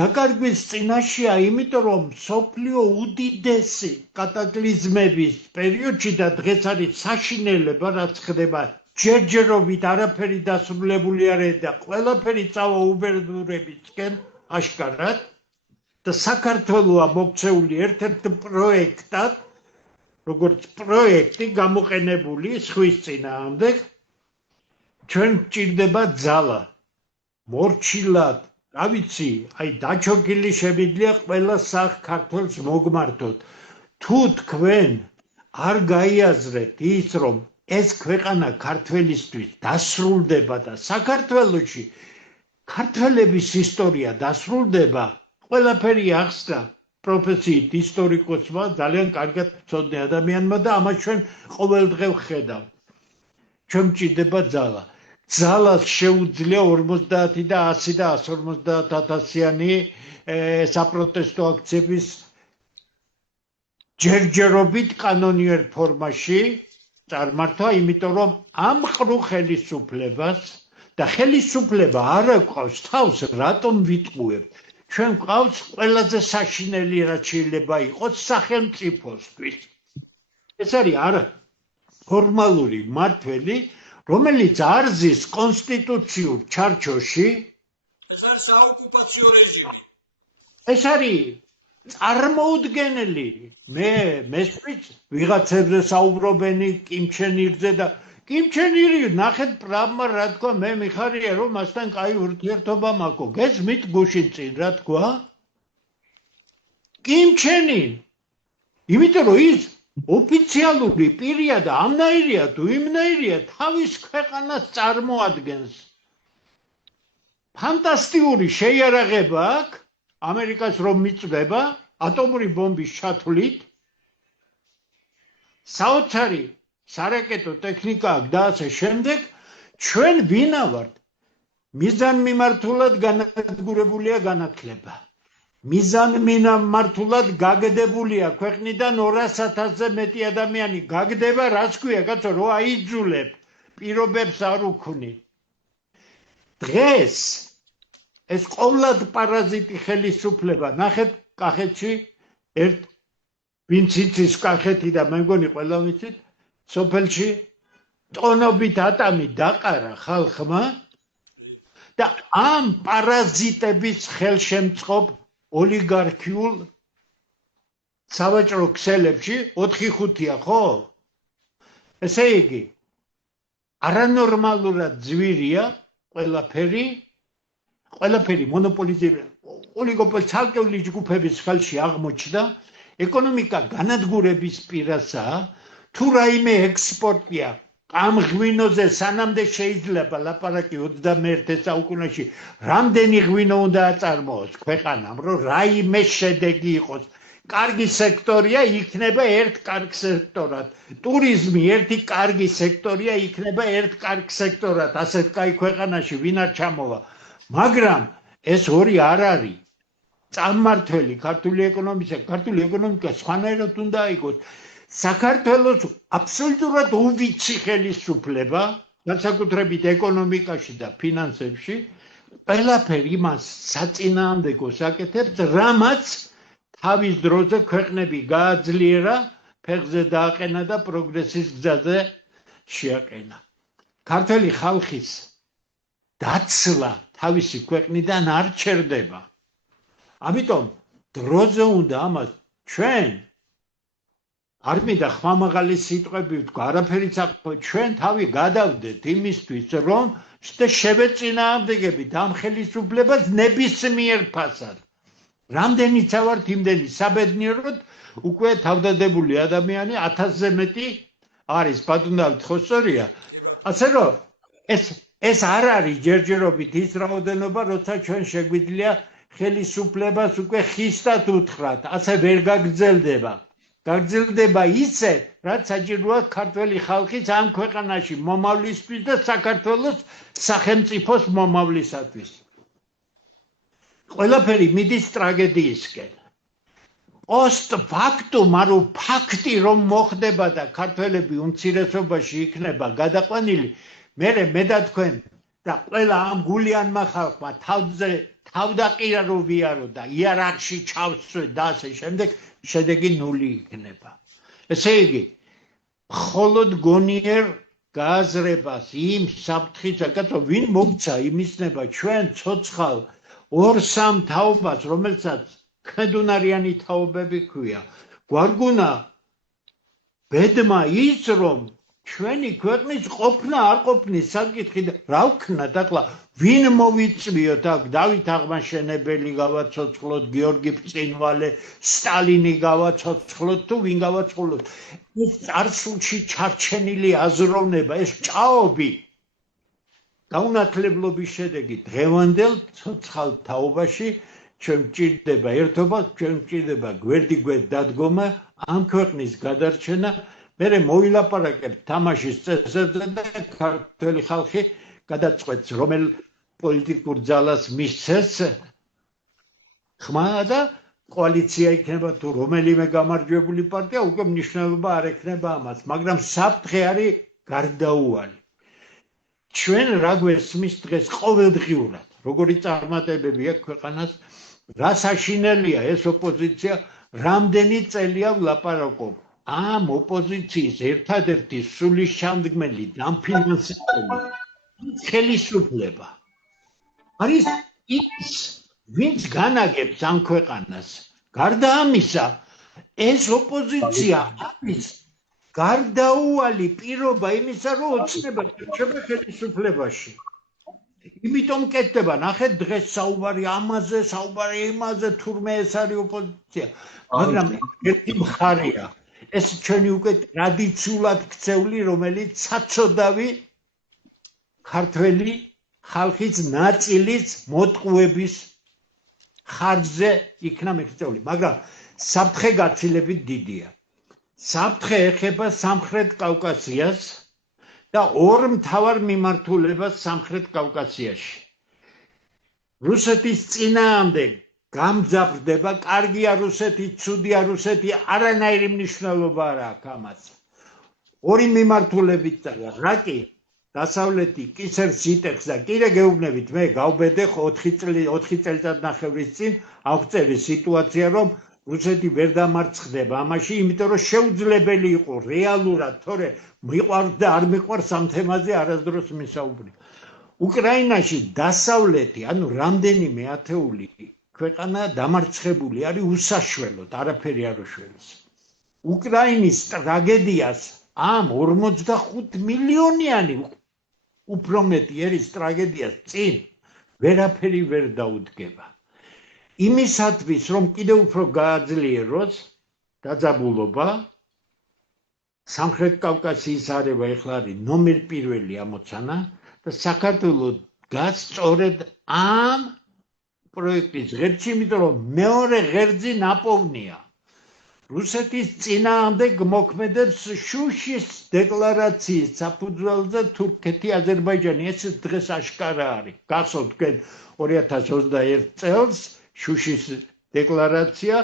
დაკარგვის წინაშეა იმიტომ რომ სოფლიო უდიდესი კატაკლიზმების პერიოდში და დღეს არის საშინელება რაც ხდება ჯერჯერობით არაფერი დასრულებული არ და ყველაფერი წავა უბერდურებისკენ აშკარად და საქართველოა მოქცეული ერთ-ერთ პროექტად როგორც პროექტი გამოყენებული სხვის წინააღმდეგ ჩვენ გჭირდება ძალა მორჩილად რა ვიცი აი დაჩოგილი შემიძლია ყველა ქართველს მოგმართოთ თუ თქვენ არ გაიაზრეთ ის რომ ეს ქვეყანა ქართველისთვის დასრულდება და საქართველოში ქართველების ისტორია დასრულდება ყველაფერი ახსნა პროფესიით ისტორიკოსმა ძალიან კარგად ცოდნე ადამიანმა და ამას ჩვენ ყოველდღე ვხედავთ ჩვენ გჭირდება ძალა ძალას შეუძლია 50 და 100 და 150,000-იანი საპროტესტო აქციების ჯერჯერობით კანონიერ ფორმაში წარმართვა, იმიტომ რომ ამ ყრუ ხელისუფლებას და ხელისუფლება არ აკავს თავს, რატომ ვიტყუებთ? ჩვენ გვყავს ყველაზე საშინელი რაც შეიძლება იყოს სახელმწიფოსთვის. ეს არის არა ფორმალური მმართველი, რომელიც არ ზის კონსტიტუციურ ჩარჩოში, ეს არის საოკუპაციო რეჟიმი. ეს არის წარმოუდგენელი. მე მესმის ვიღაცებზე საუბრობენი კიმჩენირზე და კიმჩენირი ნახეთ ბრაბმა რა თქვა, მე მიხარია რომ მასთან კაი ურთიერთობა მაქვს. გესმით გუშინ წინ რა თქვა? კიმჩენინ. იმიტომ რომ ის ოფიციალური პირია და ამნაირია თუ იმნაირია თავის ქვეყანას წარმოადგენს. ფანტასტიკური შეიარაღება აქვს ამერიკას რომ მიწვდება ატომური ბომბის ჩათვლით. საოცარი სარაკეტო ტექნიკა აქვს და ასე შემდეგ. ჩვენ ვინა ვართ? მიზანმიმართულად განადგურებულია განათლება. მიზანმიმართულად გაგდებულია ქვეყნიდან 200,000-ზე მეტი ადამიანი გაგდება, რაც ქვია, კაცო, რო აიძულებ, პირობებს არ უქმნი. დღეს ეს ყოვლად პარაზიტი ხელისუფლება, ნახეთ კახეთში ერთ ვინც იცის კახეთი და მე მგონი ყველა ვიცით, სოფელში ტონობით ატამი დაყარა ხალხმა და ამ პარაზიტების ხელშემწყობ ოლიგარქიულ სავაჭრო ქსელებში 4-5-ია, ხო? ესე იგი, არანორმალურად ძვირია ყველაფერი მონოპოლიზირება, ოლიგოპოლი ცალკეული ჯგუფების ხელში აღმოჩნდა, ეკონომიკა განადგურების პირასაა, თუ რაიმე ექსპორტია ამ ღვინოზე სანამდე შეიძლება ლაპარაკი 21 საუკუნეში რამდენი ღვინო უნდა აწარმოოს ქვეყანამ, რომ რაიმე შედეგი იყოს. კარგი სექტორია იქნება ერთ კარგ სექტორად. ტურიზმი ერთი კარგი სექტორია იქნება ერთ კარგ სექტორად. ასეთ კაი ქვეყანაში ვინ არ ჩამოვა. მაგრამ ეს ორი არ არის. წარმმართველი ქართული ეკონომიკა სხვანაირად უნდა იყოს. საქართველოს აბსოლუტურად უვიცი ხელისუფლება, განსაკუთრებით ეკონომიკაში და ფინანსებში, ყველაფერი იმას საწინააღმდეგოს აკეთებს, რამაც თავის დროზე ქვეყნები გააძლიერა, ფეხზე დააყენა და პროგრესის გზაზე შეაყენა. ქართული ხალხის დაცლა თავისი ქვეყნიდან არ ჩერდება. ამიტომ დროზე უნდა ამას ჩვენ არ მინდა ხმამაღალი სიტყვები ვთქვა, არაფერიც ჩვენ თავი გადავდეთ იმისთვის, რომ შევეწინააღმდეგებით ამ ხელისუფლებას ნებისმიერ ფასად. რამდენიც ავართ იმდენი საბედნიეროდ უკვე თავდადებული ადამიანი 1000-ზე მეტი არის, ბატონავით ხოსორია. ასე რომ ეს არ არის ჯერჯერობით ის რაოდენობა, როცა ჩვენ შეგვიძლია ხელისუფლებას უკვე ხისტად უთხრათ, ასე ვერ გაგრძელდება. გაგრძელდება ისე, რაც საჭიროა ქართველი ხალხის ამ ქვეყანაში მომავლისთვის და საქართველოს სახელმწიფოს მომავლისათვის. ყველაფერი მიდის ტრაგედიისკენ. პოსტ ფაქტუმ, ანუ ფაქტი რომ მოხდება და ქართველები უმცირესობაში იქნება გადაყვანილი, მე და თქვენ და ყველა ამ გულიანმა ხალხმა თავდაყირა რო ვიარო და იარაღში ჩავსვე და ასე შემდეგ, შედეგი ნული იქნება. ესე იგი, მხოლოდ გონიერ გააზრებას იმ საფრთხისა, კაცო, ვინ მოგცა იმისნება ჩვენ ცოცხალ 2-3 თაობას, რომელსაც ქედუნარიანი თაობები ქვია. გვარგუნა ბედმა ის, რომ ჩვენი ქვეყნის ყოფნა არ ყოფნის საკითხი და რა ვქნათ ახლა, ვინ მოვიწვიოთ აქ, დავით აღმაშენებელი გავაცოცხლოთ, გიორგი ბრწყინვალე, სტალინი გავაცოცხლოთ თუ ვინ გავაცოცხლოთ. ეს წარსულში ჩარჩენილი აზროვნება, ეს ჭაობი გაუნათლებლობის შედეგი დღევანდელ ცოცხალ თაობაში ჩვენ გვჭირდება ერთობა, ჩვენ გვჭირდება გვერდიგვერდ დადგომა, ამ ქვეყნის გადარჩენა. მე მოვილაპარაკებთ თამაშის წესებზე და ქართველი ხალხი გადაწყვეტს, რომელ პოლიტიკურ ძალას მისცეს ხმა და კოალიცია იქნება თუ რომელიმე გამარჯვებული პარტია, უკვე მნიშვნელობა არ ექნება ამას, მაგრამ საფრთხე არის გარდაუვალი. ჩვენ რა გვესმის დღეს ყოველდღიურად, როგორი წარმატებები აქვს ქვეყანას, რა საშინელია ეს ოპოზიცია რამდენი წელია ვლაპარაკობ ამ ოპოზიციის ერთადერთი სულისჩამდგმელი დამფინანსებელი ხელისუფლება არის ის ვინც განაგებს ამ ქვეყანას გარდა ამისა ეს ოპოზიცია არის გარდაუვალი პირობა იმისა რომ ოცნება რჩება ხელისუფლებაში იმიტომ კეთდება ნახეთ დღეს საუბარი ამაზე საუბარი იმაზე თურმე ეს არის ოპოზიცია მაგრამ ერთი მხარეა ეს ჩვენი უკვე ტრადიციულად ქცეული რომელიც საწოდავი ქართველი ხალხის ნაწილის მოტყუების ხარჯზე იქნა მიღწეული მაგრამ საფრთხე გაცილებით დიდია საფრთხე ეხება სამხრეთ კავკასიას და ორ მთავარ მიმართულებას სამხრეთ კავკასიაში რუსეთის წინააღმდეგ გამძაფრდება კარგია რუსეთი ცუდია რუსეთი არანაირი მნიშვნელობა არ აქვს ამას ორი მიმართულებით რა კი დასავლეთი კისერს იტეხს და კიდე გეუბნებით მე გავბედე 4 წელიწადნახევრის წინ აღწერი სიტუაცია რომ რუსეთი ვერ დამარცხდება ამაში იმიტომ რომ შეუძლებელი იყო რეალურად თორე მიყვარს და არ მიყვარს ამ თემაზე არასდროს მისაუბრი უკრაინაში დასავლეთი ანუ რამდენიმე ათეული ქვეყანა დამარცხებული არის უსაშველოდ არაფერი არ უშველეს უკრაინის ტრაგედიას ამ 45 მილიონიანი უფრო მეტი ერის ტრაგედიას წინ ვერაფერი ვერ დაუდგება იმისათვის რომ კიდევ უფრო გააძლიეროს დაძაბულობა სამხრეთ კავკასიის არევა ეხლა არის ნომერ პირველი ამოცანა და საქართველოს დგას სწორედ ამ პროექტის ღერძში იმიტომ რომ მეორე ღერძი ნაპოვნია რუსეთის წინააღმდეგ მოქმედებს შუშის დეკლარაციის საფუძველზე თურქეთი აზერბაიჯანი ეს დღეს აშკარა არის გახსოვთ თქვენ 2021 წელს შუშის დეკლარაცია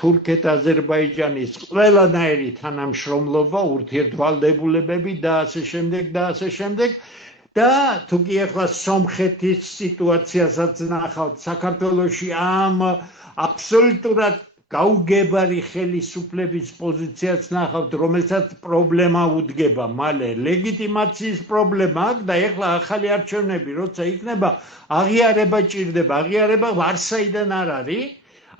თურქეთ-აზერბაიჯანის ყველანაირი თანამშრომლობა ურთიერთვალდებულებები და ასე შემდეგ და თუ კი ახლა სომხეთის სიტუაციასაც ნახავთ საქართველოში ამ აბსოლუტურად გაუგებარი ხელისუფლების პოზიციას ნახავთ რომელსაც პრობლემა უდგება მალე ლეგიტიმაციის პრობლემა აქვს და ახლა ახალი არჩევნები როცა იქნება აღიარება ჭირდება აღიარება ვარსაიდან არ არის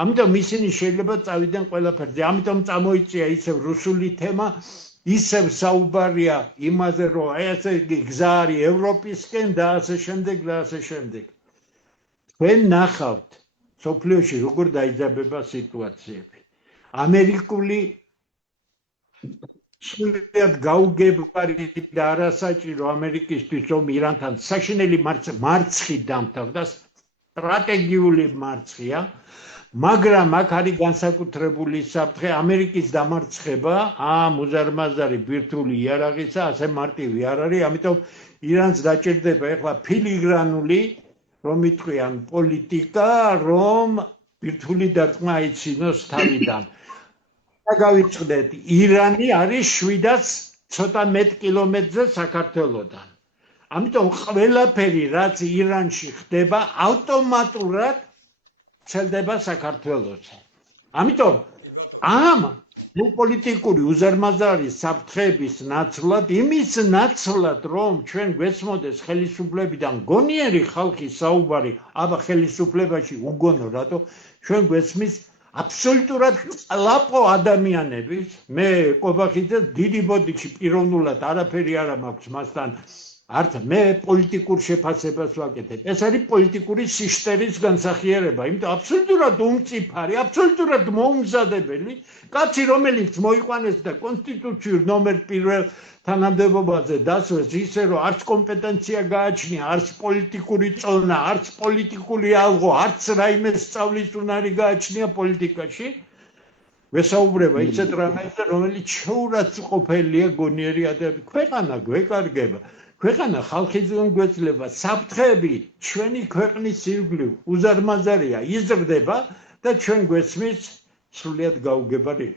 ამიტომ ისინი შეიძლება წავიდნენ ყველაფერზე ამიტომ წამოიწია ისევ რუსული თემა ისევ საუბარია იმაზე რომ ეს გზა არის ევროპისკენ და ასე შემდეგ თქვენ ნახავთ სოფლიოში როგორ დაიძაბება სიტუაციები ამერიკული სულიად გაუგებარი და არასაჭირო ამერიკისთვის რომ ირანთან საშინელი მარცხი დამთავრდა სტრატეგიული მარცხია მაგრამ აქ არის განსაკუთრებული საფრთხე ამერიკის დამარცხება ამ უზარმაზარი ბირთვული იარაღისა ასე მარტივი არ არის ამიტომ ირანს დაჭირდება ახლა ფილიგრანული რომ იტყვიან პოლიტიკა რომ ბირთვული დარტყმა აიცინოს თავიდან გავიწყდეთ ირანი არის 700 ცოტა მეტ კილომეტრზე საქართველოსთან ამიტომ ყველაფერი რაც ირანში ხდება ავტომატურად ცელდება საქართველოსზე ამიტომ ამ პოლიტიკური უზარმაზარი საფრთხეების ნაცვლად იმის ნაცვლად რომ ჩვენ გვესმოდეს ხელისუფლებიდან გონიერი ხალხის საუბარი აბა ხელისუფლებაში უგონო რატო ჩვენ გვესმის აბსოლუტურად ლაპო ადამიანების მე კობახიძე დიდი ბოდიში პიროვნულად არაფერი არ მაქვს მასთან არც მე პოლიტიკურ შეფასებას ვაკეთებ ეს არის პოლიტიკური სიშტერის განსახიერება იმიტომ აბსოლუტურად უმწიფარი აბსოლუტურად მოუმზადებელი კაცი რომელიც მოიყვანეს და კონსტიტუციურ ნომერ 1 თანამდებობაზე დასვეს ისე რომ არც კომპეტენცია გააჩნია არც პოლიტიკური წონა არც პოლიტიკური ალღო არც რაიმე სწავლის უნარი გააჩნია პოლიტიკაში ვესაუბრება ისეთ რამეზე რომელიც შეურაცხყოფელია გონიერი ადამიანები ქვეყანა გვეკარგება ქვეყანა ხალხისგან გვეძლება საფრთხეები ჩვენი ქვეყნის ირგვლივ უზარმაზარია იზრდება და ჩვენ გვესმის სრულიად გაუგებარი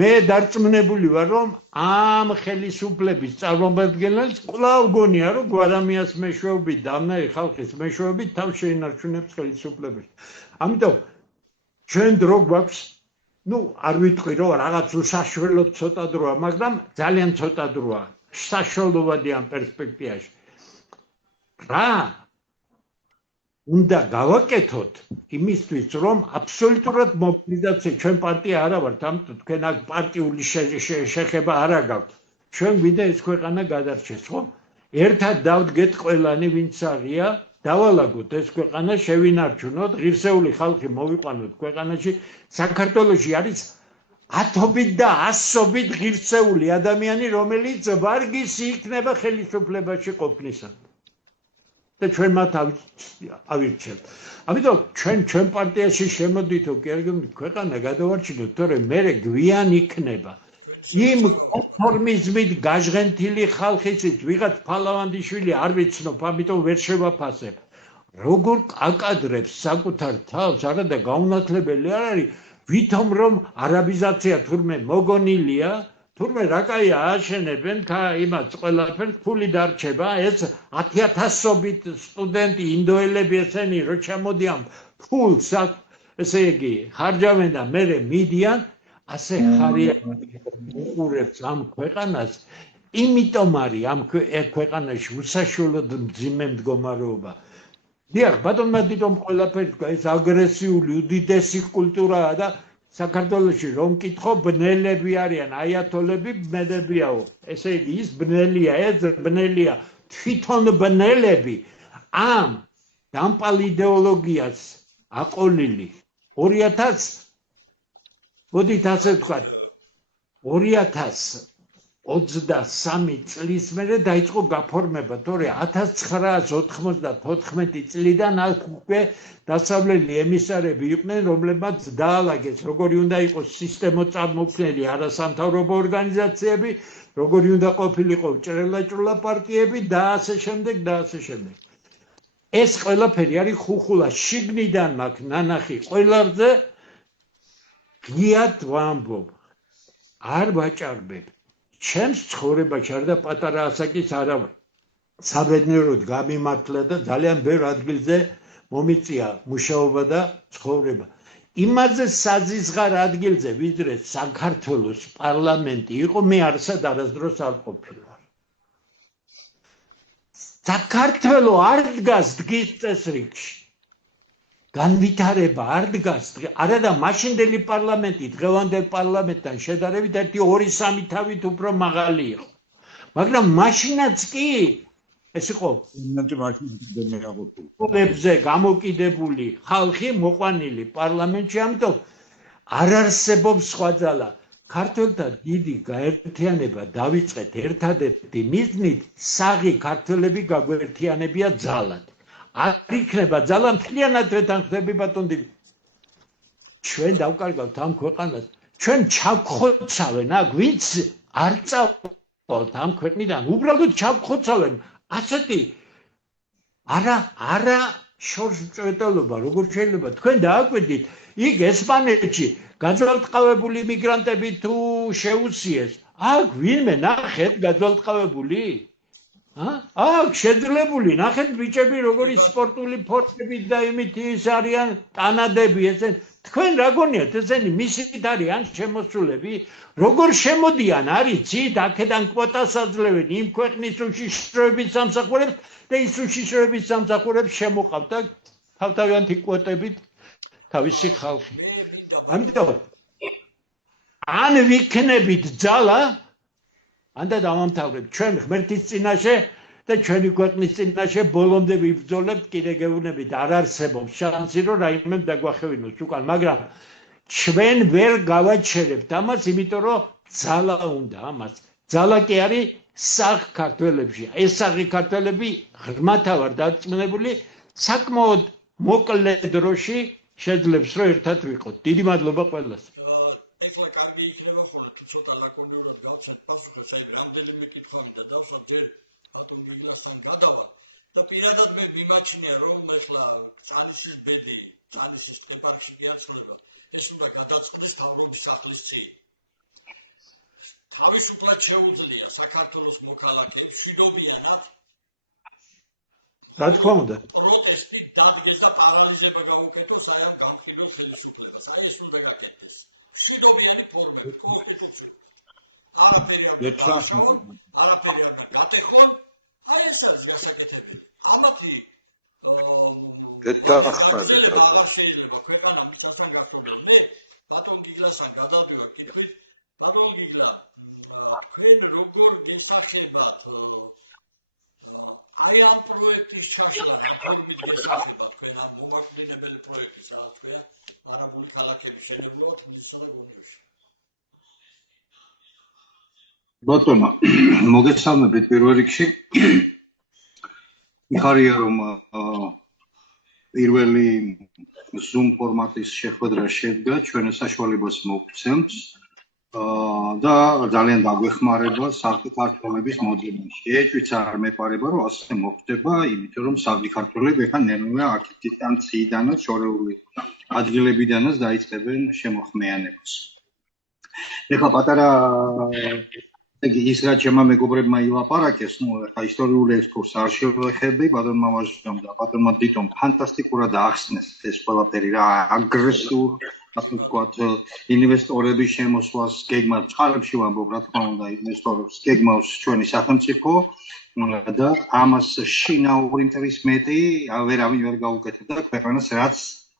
მე დარწმუნებული ვარ რომ ამ ხელისუფლების წარმომადგენელს კვლავ გონია რომ გვარამიას მეშვეობით და ამნაირი ხალხის მეშვეობით თავს შეინარჩუნებს ხელისუფლებას ამიტომ ჩვენ დრო გვაქვს, არ ვიტყვი რომ რაღაც უსაშველოდ ცოტა დროა, მაგრამ ძალიან ცოტა დროა, საშუალოვანი ამ პერსპექტივაში. რა უნდა გავაკეთოთ იმისთვის, რომ აბსოლუტურად მობილიზაცია ჩვენ პარტია არა ვართ, ამიტომ თქვენ აქ პარტიული შეხება არ აგაქვთ. ჩვენ გვინდა ეს ქვეყანა გადარჩეს, ხო? ერთად დავდგეთ ყველანი, ვინც აღია, დავალაგოთ ეს ქვეყანა, შევინარჩუნოთ, ღირსეული ხალხი მოვიყვანოთ ქვეყანაში. საქართველოში არის ათობით და ასობით ღირსეული ადამიანი, რომელიც ვარგისი იქნება ხელისუფლებაში ყოფნისას. და ჩვენ მათ ავირჩევთ. ამიტომ ჩვენ პარტიაში შემოდითო კი არ გემთ ქვეყანა გადავარჩინოთ, თორემ მერე გვიან იქნება. იმ კონფორმიზმით გაჟღენთილი ხალხისით ვიღაც ფალავანდიშვილი არ ვიცნობ, ამიტომ ვერ შევაფასებ. როგორ აკადრებს საკუთარ თავს, არა და გაუნათლებელი არ არის, ვითომ რომ არაბიზაცია თურმე მოგონილია, თურმე რა კაია აშენებენ იმას ყველაფერს ფული დარჩება, ეს 10,000-ობით სტუდენტი ინდოელები ესენი რო ჩამოდიან ფულს ესე იგი ხარჯავენ და მერე მიდიან, ასე ხარიანი უყურებს ამ ქვეყანას, იმიტომ არის ამ ქვეყანაში უსაშუალოდ მძიმე მდგომარეობა. დიახ, ბატონმა დიდომ ყველაფერი ეს აგრესიული უდიდესი კულტურაა და საქართველოში რომ მკითხო, ბნელები არიან, აიათოლები ბნელებიაო. ესე იგი ის ბნელია, ეს ბნელია, თვითონ ბნელები ამ დამპალ იდეოლოგიას აყოლილი 2000 ასე ვთქვათ 2023 წლის მერე დაიწყო გაფორმება, თორე 1994 წლიდან აქ უკვე დასავლელი ემისარები იყვნენ, რომლებმაც დაალაგეს, როგორი უნდა იყოს სისტემოწამოქმნელი არასამთავრობო ორგანიზაციები, როგორი უნდა ყოფილიყო ჭრელა პარტიები და ასე შემდეგ და ასე შემდეგ. ეს ყველაფერი არის ხუხულა, შიგნიდან მაქვს ნანახი ყველებზე, ღიად ვამბობ, არ ვაჭარბებ. ჩემს ცხოვრებაში არ და პატარა ასაკის არა ვარ. საბედნიეროდ გამიმართლა და ძალიან ბევრ ადგილზე მომიწია მუშაობა და ცხოვრება. იმაზე საზიზღარ ადგილზე, ვიდრე საქართველოს პარლამენტი იყო, მე არსად არასდროს არ ყოფილვარ. საქართველო არ დგას დღის წესრიგში. განვითარება არ დგას, არა და მაშინდელი პარლამენტი დღევანდელ პარლამენტთან შედარებით 1-2 თავით უფრო მაღალი იყო. მაგრამ მაშინაც კი ეს იყო პოლებზე გამოკიდებული ხალხი მოყვანილი პარლამენტში, ამიტომ არ არსებობს სხვა ძალა. ქართველთა დიდი გაერთიანება დავიწყეთ ერთადერთი მიზნით, საღი ქართველები გაგვერთიანებია ძალად. არ იქნება ძალა მთლიანად ვეთანხმდები ბატონ დიდი. ჩვენ დავკარგავთ ამ ქვეყანას, ჩვენ ჩავხოცავენ აქ, ვინც არ წავალთ ამ ქვეყნიდან, უბრალოდ ჩავხოცავენ. ასეთი არა შორს მწვეტელობა, როგორ შეიძლება თქვენ დააკვირდით, იქ ესპანეთში გაძვალტყავებული მიგრანტები თუ შეუციეს, აქ ვინმე ნახეთ გაძვალტყავებული? აქ შეძლებული, ნახეთ ბიჭები როგორი სპორტული ფორმებით და იმით ის არიან ტანადები, ესე თქვენ რა გონიათ, ესენი მისით არიან შემოსულები, როგორ შემოდიან, არიცით, აქედან კვოტას აძლევენ იმ ქვეყნის უშიშროების სამსახურებს და ის უშიშროების სამსახურებს შემოყავთ და თავთავიანთი კვოტებით თავისი ხალხი. ამიტომ ან ვიქნებით ძალა, ანდა დავამთავრებთ ჩვენ ღმერთის წინაშე და ჩვენი ქვეყნის წინაშე ბოლომდე ვიბრძოლებთ, კიდე გეუბნებით, არ არსებობს შანსი, რომ რაიმე დაგვახევინოს უკან, მაგრამ ჩვენ ვერ გავაჩერებთ ამას, იმიტომ რომ ძალა უნდა ამას. ძალა კი არის საღ ქართველებში. ეს საღი ქართველები ღრმათავ არ დარწმუნებული, საკმაოდ მოკლე დროში შეძლებს რომ ერთად ვიყოთ. დიდი მადლობა ყველას. ეხლა კარგი იქნება ხოლმე თუ ცოტა ლაკონიურად გავცეთ პასუხს, აი რამდენიმე კითხვანი და დავსვათ ჯერ ბატონ გიგასთან გადავალ და პირადად მე მიმაჩნია რომ ეხლა ძალისის ბედი, ძალისის ეპარქში მიაწყდება, ეს უნდა გადაწყდეს ქავრობის სახლის წინ. თავისუფლად შეუძლია საქართველოს მოქალაქეებს შიდობიანად რა თქმა უნდა. პროტესტი დადგეს და პარალიზება გაუკეთოს აი ამ გამყიდულ ხელისუფლებას. აი ეს უნდა გაკეთდეს. მშვიდობიანი ფორმები, კონსტიტუცია. არაფერი არ გატეხონ, აი ეს არის გასაკეთებელი. ამათი შეიძლება ქვეყანა მიწასთან გახსოვდეს. მე ბატონ გიგლასთან გადავდივარ კითხვით, ბატონ გიგლა, თქვენ როგორ გესახებათ აი ამ პროექტის ჩაშლა, რამით გესახებათ თქვენ ამ მომაკვდინებელი პროექტის, რა თქვია, არაბული ქალაქების შენებლობა თბილისსა და გომეში. ბატონო, მოგესალმებით პირველ რიგში. მიხარია რომ პირველი Zoom ფორმატის შეხვედრა შედგა, ჩვენ საშუალებას მოგცემთ და ძალიან დაგვეხმარება საქართველოს მოძებნაში. ეჭვიც არ მეპარება, რომ ასე მოხდება, იმიტომ რომ საქართველოს ეხლა ნერვია აქეთიდან ციიდანაც შორეული ადგილებიდანაც დაიწყებენ შემოხმიანებას. ეხლა პატარა ის რაც ჩემმა მეგობრებმა ილაპარაკეს, ეხლა ისტორიული ექსკურსი არ შევეხები, ბატონმა ვაჟამ და ბატონმა დიტომ ფანტასტიკურად ახსნეს ეს ყველაფერი რა აგრესიულ, ასე ვთქვათ, ინვესტორების შემოსვლას, გეგმას წყარებში ვამბობ, რა თქმა უნდა, ინვესტორებს გეგმავს ჩვენი სახელმწიფო და ამას შინაური ინტერეს მეტი ვერავინ ვერ გაუკეთებდა ქვეყანას, რაც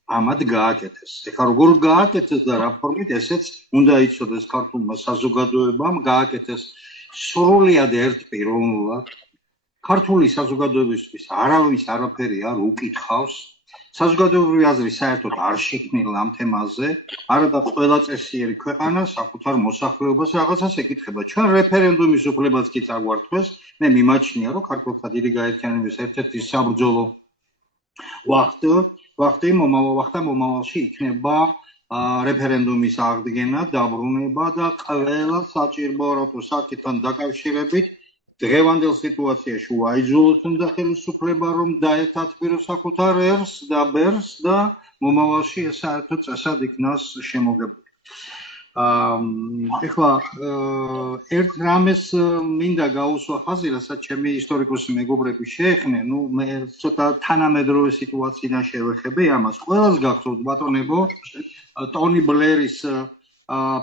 ამად გააკეთეს. ეხლა როგორ გააკეთეს და რა ფორმით, ესეც უნდა იცოდეს ქართულმა საზოგადოებამ, გააკეთეს სრულიად ერთპიროვნულად. ქართული საზოგადოებისთვის არავის არაფერი არ უკითხავს. საზოგადოებრივი აზრი საერთოდ არ შექმნილა ამ თემაზე, არადა ყველა წესიერი ქვეყანა საკუთარ მოსახლეობას რაღაცას ეკითხება. ჩვენ რეფერენდუმის უფლებაც კი წაგვართვეს, მე მიმაჩნია, რომ ქართულთა დიდი გაერთიანების ერთ-ერთი საბრძოლო ვახტი მომავალში იქნება რეფერენდუმის აღდგენა, დაბრუნება და ყველა საჭირო საკითხთან დაკავშირებით დღევანდელ სიტუაციაში ვაიძულოთ უნდა ხელისუფლება რომ დაეთათბიროს საკუთარ ერს და ბერს და მომავალში ეს საერთოდ წესად იქნას შემოგებული. ეხლა ერთ რამეს მინდა გაუსვა ხაზი, რასაც ჩემი ისტორიკოსი მეგობრები შეეხნენ, მე ცოტა თანამედროვე სიტუაციიდან შევეხები ამას. ყველას გახსოვთ ბატონებო, ტონი ბლერის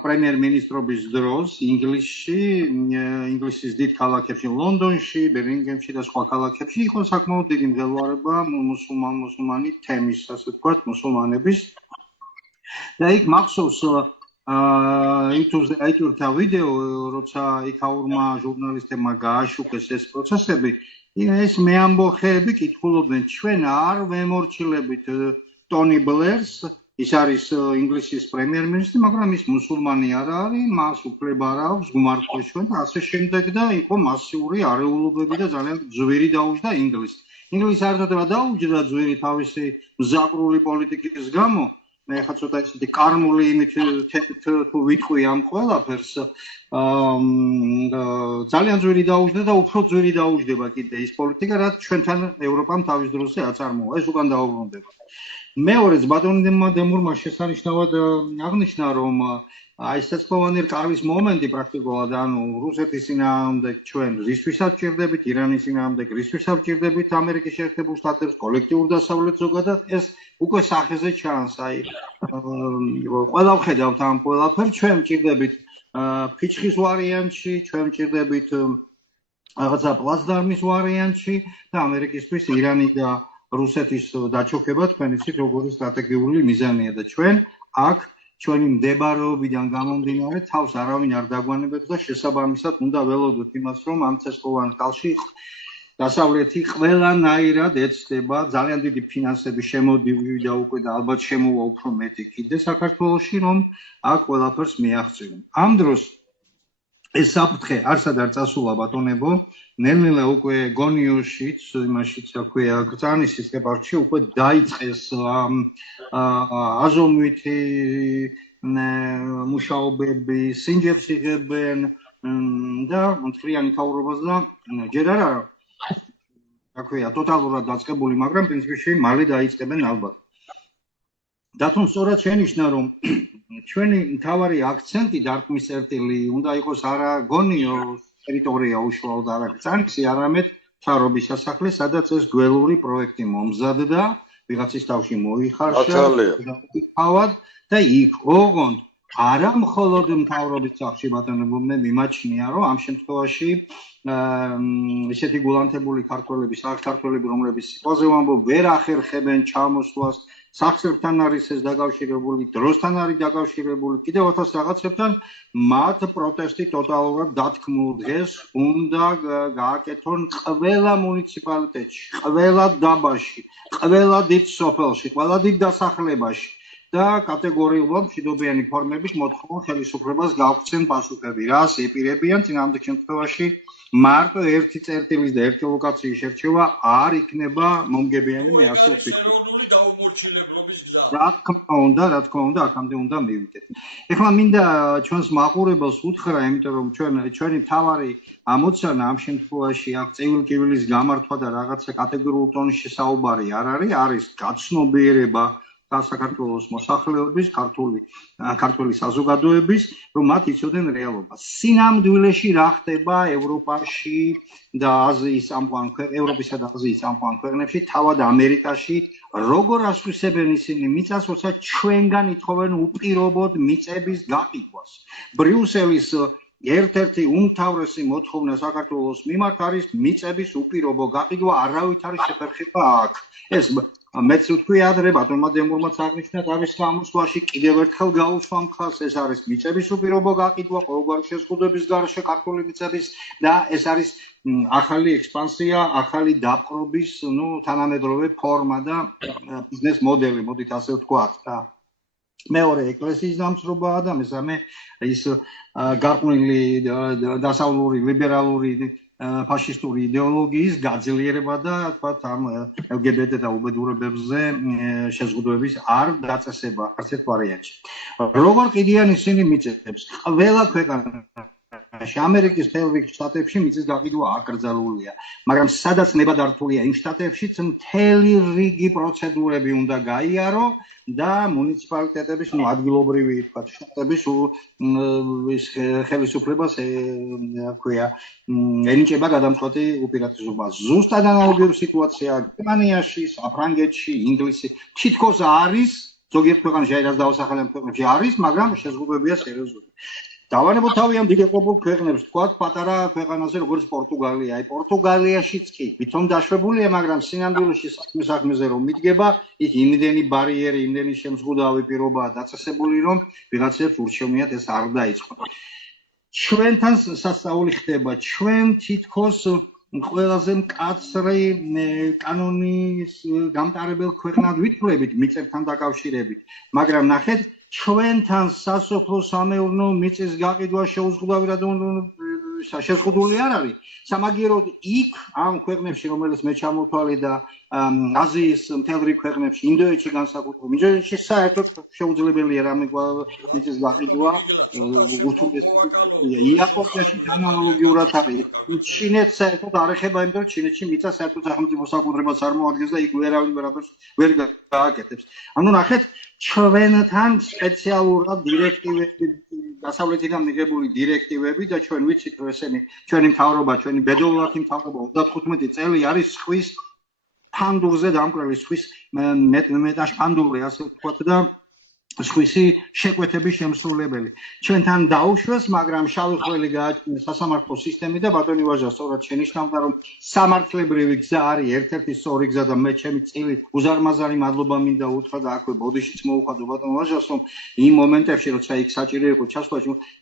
პრემიერ-მინისტრობის დროს ინგლისის დიდ ქალაქებში, ლონდონში, ბერმინგემში და სხვა ქალაქებში იყო საკმაოდ დიდი მღელვარება მუსულმანი თემის, ასე ვთქვათ, მუსულმანების და იქ მახსოვს YouTube-ზე აიჭურთა ვიდეო, როცა იქაურმა ჟურნალისტებმა გააშუქეს ეს პროცესები, ეს მეამბოხეები კითხულობდნენ, ჩვენ არ ვემორჩილებით ტონი ბლერს, ის არის ინგლისის პრემიერ-მინისტრი, მაგრამ ის მუსულმანი არ არის, მას უფლება არ აქვს, გმარტყოს ჩვენ და ასე შემდეგ და იყო მასიური არეულობები და ძალიან ძვირი დაუჯდა ინგლისს. ინგლისი საერთოდ რა დაუჯდა ძვირი თავისი მზაკრული პოლიტიკის გამო, მე ხა ცოტა ისეთი კარმული იმით თუ ვიტყვი ამ ყველაფერს, ძალიან ძვირი დაუჯდა და უფრო ძვირი დაუჯდება კიდე ის პოლიტიკა, რაც ჩვენთან ევროპამ თავის დროზე აწარმოა. ეს უკან დაუბრუნდება. მეორეც ბატონმა დემურმა შესანიშნავად აღნიშნა, რომ აი საცხოვანი რკარვის მომენტი პრაქტიკულად, ანუ რუსეთის წინააღმდეგ ჩვენ რისთვისაც ჭირდებით, ირანის წინააღმდეგ რისთვისაც ჭირდებით ამერიკის შეერთებულ შტატებს, კოლექტიურ დასავლეთ ზოგადად, ეს უკვე სახეზე ჩანს, აი ყველა ვხედავთ ამ ყველაფერს, ჩვენ ჭირდებით ფიჩხის ვარიანტში, ჩვენ ჭირდებით რაღაცა პლაცდარმის ვარიანტში და ამერიკისთვის ირანი და რუსეთის დაჩოქება თქვენ იცით როგორი სტრატეგიული მიზანია და ჩვენ აქ ჩვენი მდებარეობიდან გამომდინარე თავს არავინ არ დაგვანებებს და შესაბამისად უნდა ველოდოთ იმას რომ ამ ცეცხლოვან კალში დასავლეთი ყველანაირად ეცდება ძალიან დიდი ფინანსები შემოდივიდა უკვე და ალბათ შემოვა უფრო მეტი კიდე საქართველოში რომ აქ ყველაფერს მიაღწიონ. ამ დროს ეს საფრთხე არსად არ წასულა ბატონებო, ნელ-ნელა უკვე გონიოშიც, იმაშიც აქვეა გზანისის ეპარქში უკვე დაიწყეს აზომვითი მუშაობები, სინჯებს იღებენ და მთლიანი მთავრობას და ჯერ არა აქვეა ტოტალურად დაწყებული, მაგრამ პრინციპში მალე დაიწყებენ ალბათ. დათომ სწორად შენიშნა, რომ ჩვენი მთავარი აქცენტი დარტყმის წერტილი უნდა იყოს არა გონიოს ტერიტორია უშუალოდ არა გზანისი, არამედ მთავრობის სასახლე, სადაც ეს გველური პროექტი მომზადდა, ვიღაცის თავში მოიხარშა, აცალია. თავად და იქ ოღონდ არა მხოლოდ მთავრობის სახში ბატონო მე მიმაჩნია რომ ამ შემთხვევაში ისეთი გულანთებული ქართველები, საქართველები, რომლებიც სიტყვაზე ვამბობ, ვერ ახერხებენ ჩამოსვლას, სახსრებთან არის ეს დაკავშირებული, დროსთან არის დაკავშირებული, კიდევ ათას რაღაცებთან, მათ პროტესტი ტოტალურად დათქმულ დღეს უნდა გააკეთონ ყველა მუნიციპალიტეტში, ყველა დაბაში, ყველა დიდ სოფელში, ყველა დიდ დასახლებაში. და კატეგორიულად მშვიდობიანი ფორმების მოთხოვნა ხელისუფლებას გავქცენ პასუხები, რას ეპირებიან წინააღმდეგ შემთხვევაში მარტო ერთი წერტილის და ერთი ლოკაციის შერჩევა არ იქნება მომგებიანი მე ასე ვფიქრობ. ეროვნული დაუმორჩილებლობის გზა. რა თქმა უნდა, აქამდე უნდა მივიდეთ. ეხლა მინდა ჩვენს მაყურებელს უთხრა, იმიტომ რომ ჩვენი მთავარი ამოცანა ამ შემთხვევაში აქ წევილ-კივილის გამართვა და რაღაცა კატეგორიულ ტონში საუბარი არ არის გაცნობიერება საქართველოს მოსახლეობის, ქართული საზოგადოების, რომ მათ იცოდნენ რეალობას. სინამდვილეში რა ხდება ევროპაში და აზიის ევროპისა და აზიის ამყვან ქვეყნებში, თავად ამერიკაში, როგორ ასვისებენ ისინი მიწას, როცა ჩვენგან ითხოვენ უპირობოდ მიწების გაყიდვას. ბრიუსელის ერთ-ერთი უმთავრესი მოთხოვნა საქართველოს მიმართ არის მიწების უპირობო გაყიდვა, არავით არის შეფერხება აქ. ეს მეც ვთქვი ადრე ბატონმა დემურმაც აღნიშნა თავის გამოსვლაში კიდევ ერთხელ გაუსვა მხარს ეს არის მიწების უპირობო გაყიდვა ყოველგვარი შეზღუდვების გარეშე ქართული მიწების და ეს არის ახალი ექსპანსია, ახალი დაპყრობის, თანამედროვე ფორმა და ბიზნეს მოდელი, მოდით ასე ვთქვათ და მეორე ეკლესიის დამსრობაა და მესამე ის გარყვნილი დასავლური ლიბერალური ფაშისტური იდეოლოგიის გაძლიერება და თქვათ ამ LGBT და უბედურებებზე შეზღუდვების არ დაწესება არც ერთ ვარიანტში. როგორ ყიდიან ისინი მიწებს? ყველა ქვეყანაში, ამერიკის მთელ შტატებში მიწის გაყიდვა აკრძალულია, მაგრამ სადაც ნებადართულია იმ შტატებშიც მთელი რიგი პროცედურები უნდა გაიარო და მუნიციპალიტეტების, ადგილობრივი თქვათ შტატების ხელისუფლებას აქვია ენიჭება გადამწყვეტი უპირატესობა. ზუსტად ანალოგიური სიტუაცია გერმანიაში, საფრანგეთში, ინგლისში თითქოს არის, ზოგიერთ ქვეყანაში რაც დავასახელე ამ ქვეყნებში არის, მაგრამ შეზღუდვებია სერიოზული. დავანებოთ თავი ამ დიდ ევროპულ ქვეყნებს, თქვათ პატარა ქვეყანაზე როგორც პორტუგალია. აი პორტუგალიაშიც კი ვითომ დაშვებულია, მაგრამ სინამდვილეში საქმეზე რომ მიდგება, იქ იმდენი ბარიერი, იმდენი შემზღუდავი პირობაა დაწესებული, რომ ვიღაცებს ურჩევნიათ ეს არ დაიწყო. ჩვენთან სასწაული ხდება, ჩვენ თითქოს ყველაზე მკაცრი კანონის გამტარებელ ქვეყნად ვითვლებით მიწებთან დაკავშირებით, მაგრამ ნახეთ ჩვენთან სასოფლო-სამეურნეო მიწის გაყიდვა შეზღუდული არ არის. სამაგიეროდ იქ ამ ქვეყნებში, რომელიც მე ჩამოთვალე და აზიის მთელ რიგ ქვეყნებში, ინდოეთში განსაკუთრებით, ინდოეთში საერთოდ შეუძლებელია რამე მიწის გაყიდვა, ურთულესია. იაპონიაში ანალოგიურად არის. ჩინეთს საერთოდ არ ეხება, იმიტომ რომ ჩინეთში მიწა საერთოდ სახელმწიფო საკუთრებას არ მოადგენს და იქ ვერავინ ვერაფერს ვერ გააკეთებს. ანუ ნახეთ ჩვენთან სპეციალურად დირექტივები დასავლეთიდან მიღებული დირექტივები და ჩვენ ვიცით რომ ესენი ჩვენი მთავრობა, ჩვენი ბედოვლათი მთავრობა 35 წელი არის სხვის ფანდურზე დამკვრელი, სხვის მეტაშფანდური ასე ვთქვათ და სხვისი შეკვეთების შემსრულებელი. ჩვენთან დაუშვეს, მაგრამ შავი ხვრელი გააჩნია სასამართლო სისტემი და ბატონი ვაჟა სწორად შენიშნავდა რომ სამართლებრივი გზა არის ერთ-ერთი სწორი გზა და მე ჩემი წილი უზარმაზარი მადლობა მინდა უთხრა და აქვე ბოდიშიც მოუხადო ბატონ ვაჟას რომ იმ მომენტებში როცა იქ საჭირო იყო ჩასვლა,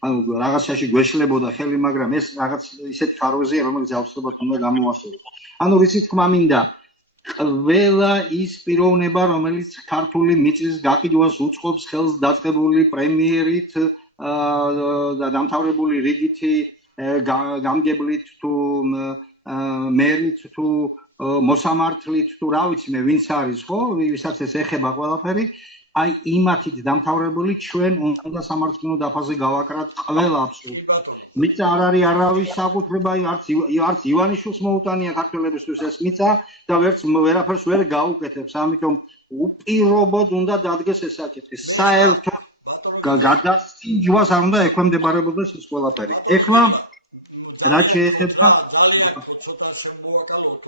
ანუ რაღაცაში გვეშლებოდა ხელი, მაგრამ ეს რაღაც ისეთ ხარვეზეა რომელიც აუცილებლად უნდა გამოასწოროს. ანუ რითი თქმა მინდა ყველა ის პიროვნება, რომელიც ქართული მიწის გაყიდვას უწყობს ხელს დაწყებული პრემიერით და დამთავრებული რიგითი გამგებლით თუ მერით თუ მოსამართლით თუ რა ვიცი მე ვინც არის ხო, ვისაც ეს ეხება ყველაფერი, აი იმათით დამთავრებული ჩვენ უნდა სამართლიანო დაფაზე გავაკრათ ყველა აბსოლუტურად. მიწა არ არის არავის საკუთრება, არც ივანიშვილს მოუტანია ქართველებისთვის ეს მიწა და ვერაფერს ვერ გაუკეთებს, ამიტომ უპირობოდ უნდა დადგეს ეს საკითხი. საერთო გადასინჯვას არ უნდა ექვემდებარებოდეს ეს ყველაფერი. ეხლა რაც შეეხება ძალიან ცოტა შემოვაკალოთ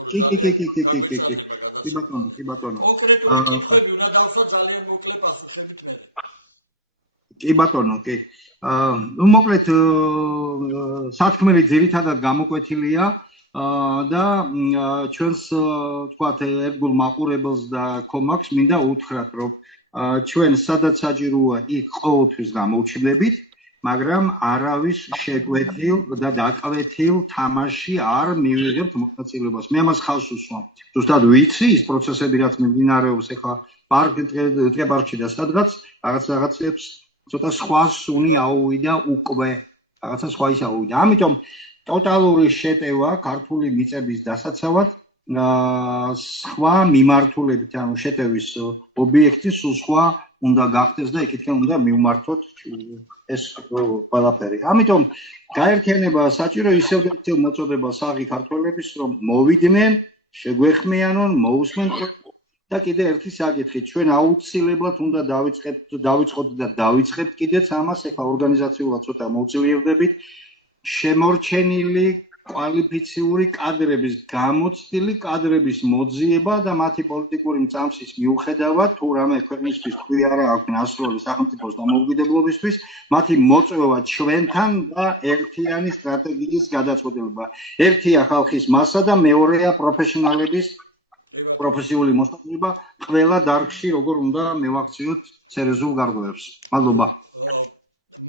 კი ბატონო კონკრეტული კითხვები უნდა დავსვა ძალიან მოკლე პასუხებით მე. კი ბატონო, კი. ნუ მოკლედ სათქმელი ძირითადად გამოკვეთილია და ჩვენს თქვათ ერთგულ მაყურებელს და კომაქს მინდა უთხრათ, რომ ჩვენ სადაც საჭიროა იქ ყოველთვის გამოუჩნდებით, მაგრამ არავის შეკვეთილ და დაკვეთილ თამაში არ მივიღებთ მონაწილეობას. მე ამას ხალხს უსვამ. ზუსტად ვიცი ის პროცესები, რაც მიმდინარეობს ახლა პარკში და სადღაც რაღაცებს ცოტა სხვა სუნი აუვიდა უკვე, რაღაცა სხვა ის აუვიდა. ამიტომ ტოტალური შეტევა ქართული მიწების დასაცავად სხვა მიმართულებით, ანუ შეტევის ობიექტი სულ სხვა უნდა გახდეს და იქითკენ უნდა მივმართოთ ეს ყველაფერი. ამიტომ გაერთიანება საჭირო ისევ მოწოდებას აღი ქართველების, რომ მოვიდნენ, შეგვეხმიანონ, მოусმენ და კიდე ერთი საკითხი, ჩვენ აუცილებლად უნდა დავიწყოთ და დავიწყებთ კიდეც ამას, ეხლა ორგანიზაციულად ცოტა მოვძლიერდებით, შემორჩენილი კვალიფიციური კადრების, გამოცდილი კადრების მოძიება და მათი პოლიტიკური მწამსის მიუხედავად, თუ რამე ქვეყნისთვის თქვი არა აქვს ნასროლი სახელმწიფოს დამოუკიდებლობისთვის, მათი მოწვევა ჩვენთან და ერთიანი სტრატეგიის გადაწყვეტილება. ერთია ხალხის მასა და მეორეა პროფესიონალების პროფესიული მოსახლეობა ყველა დარგში როგორ უნდა მევაქციოთ სერიოზულ გარღვევებს. მადლობა.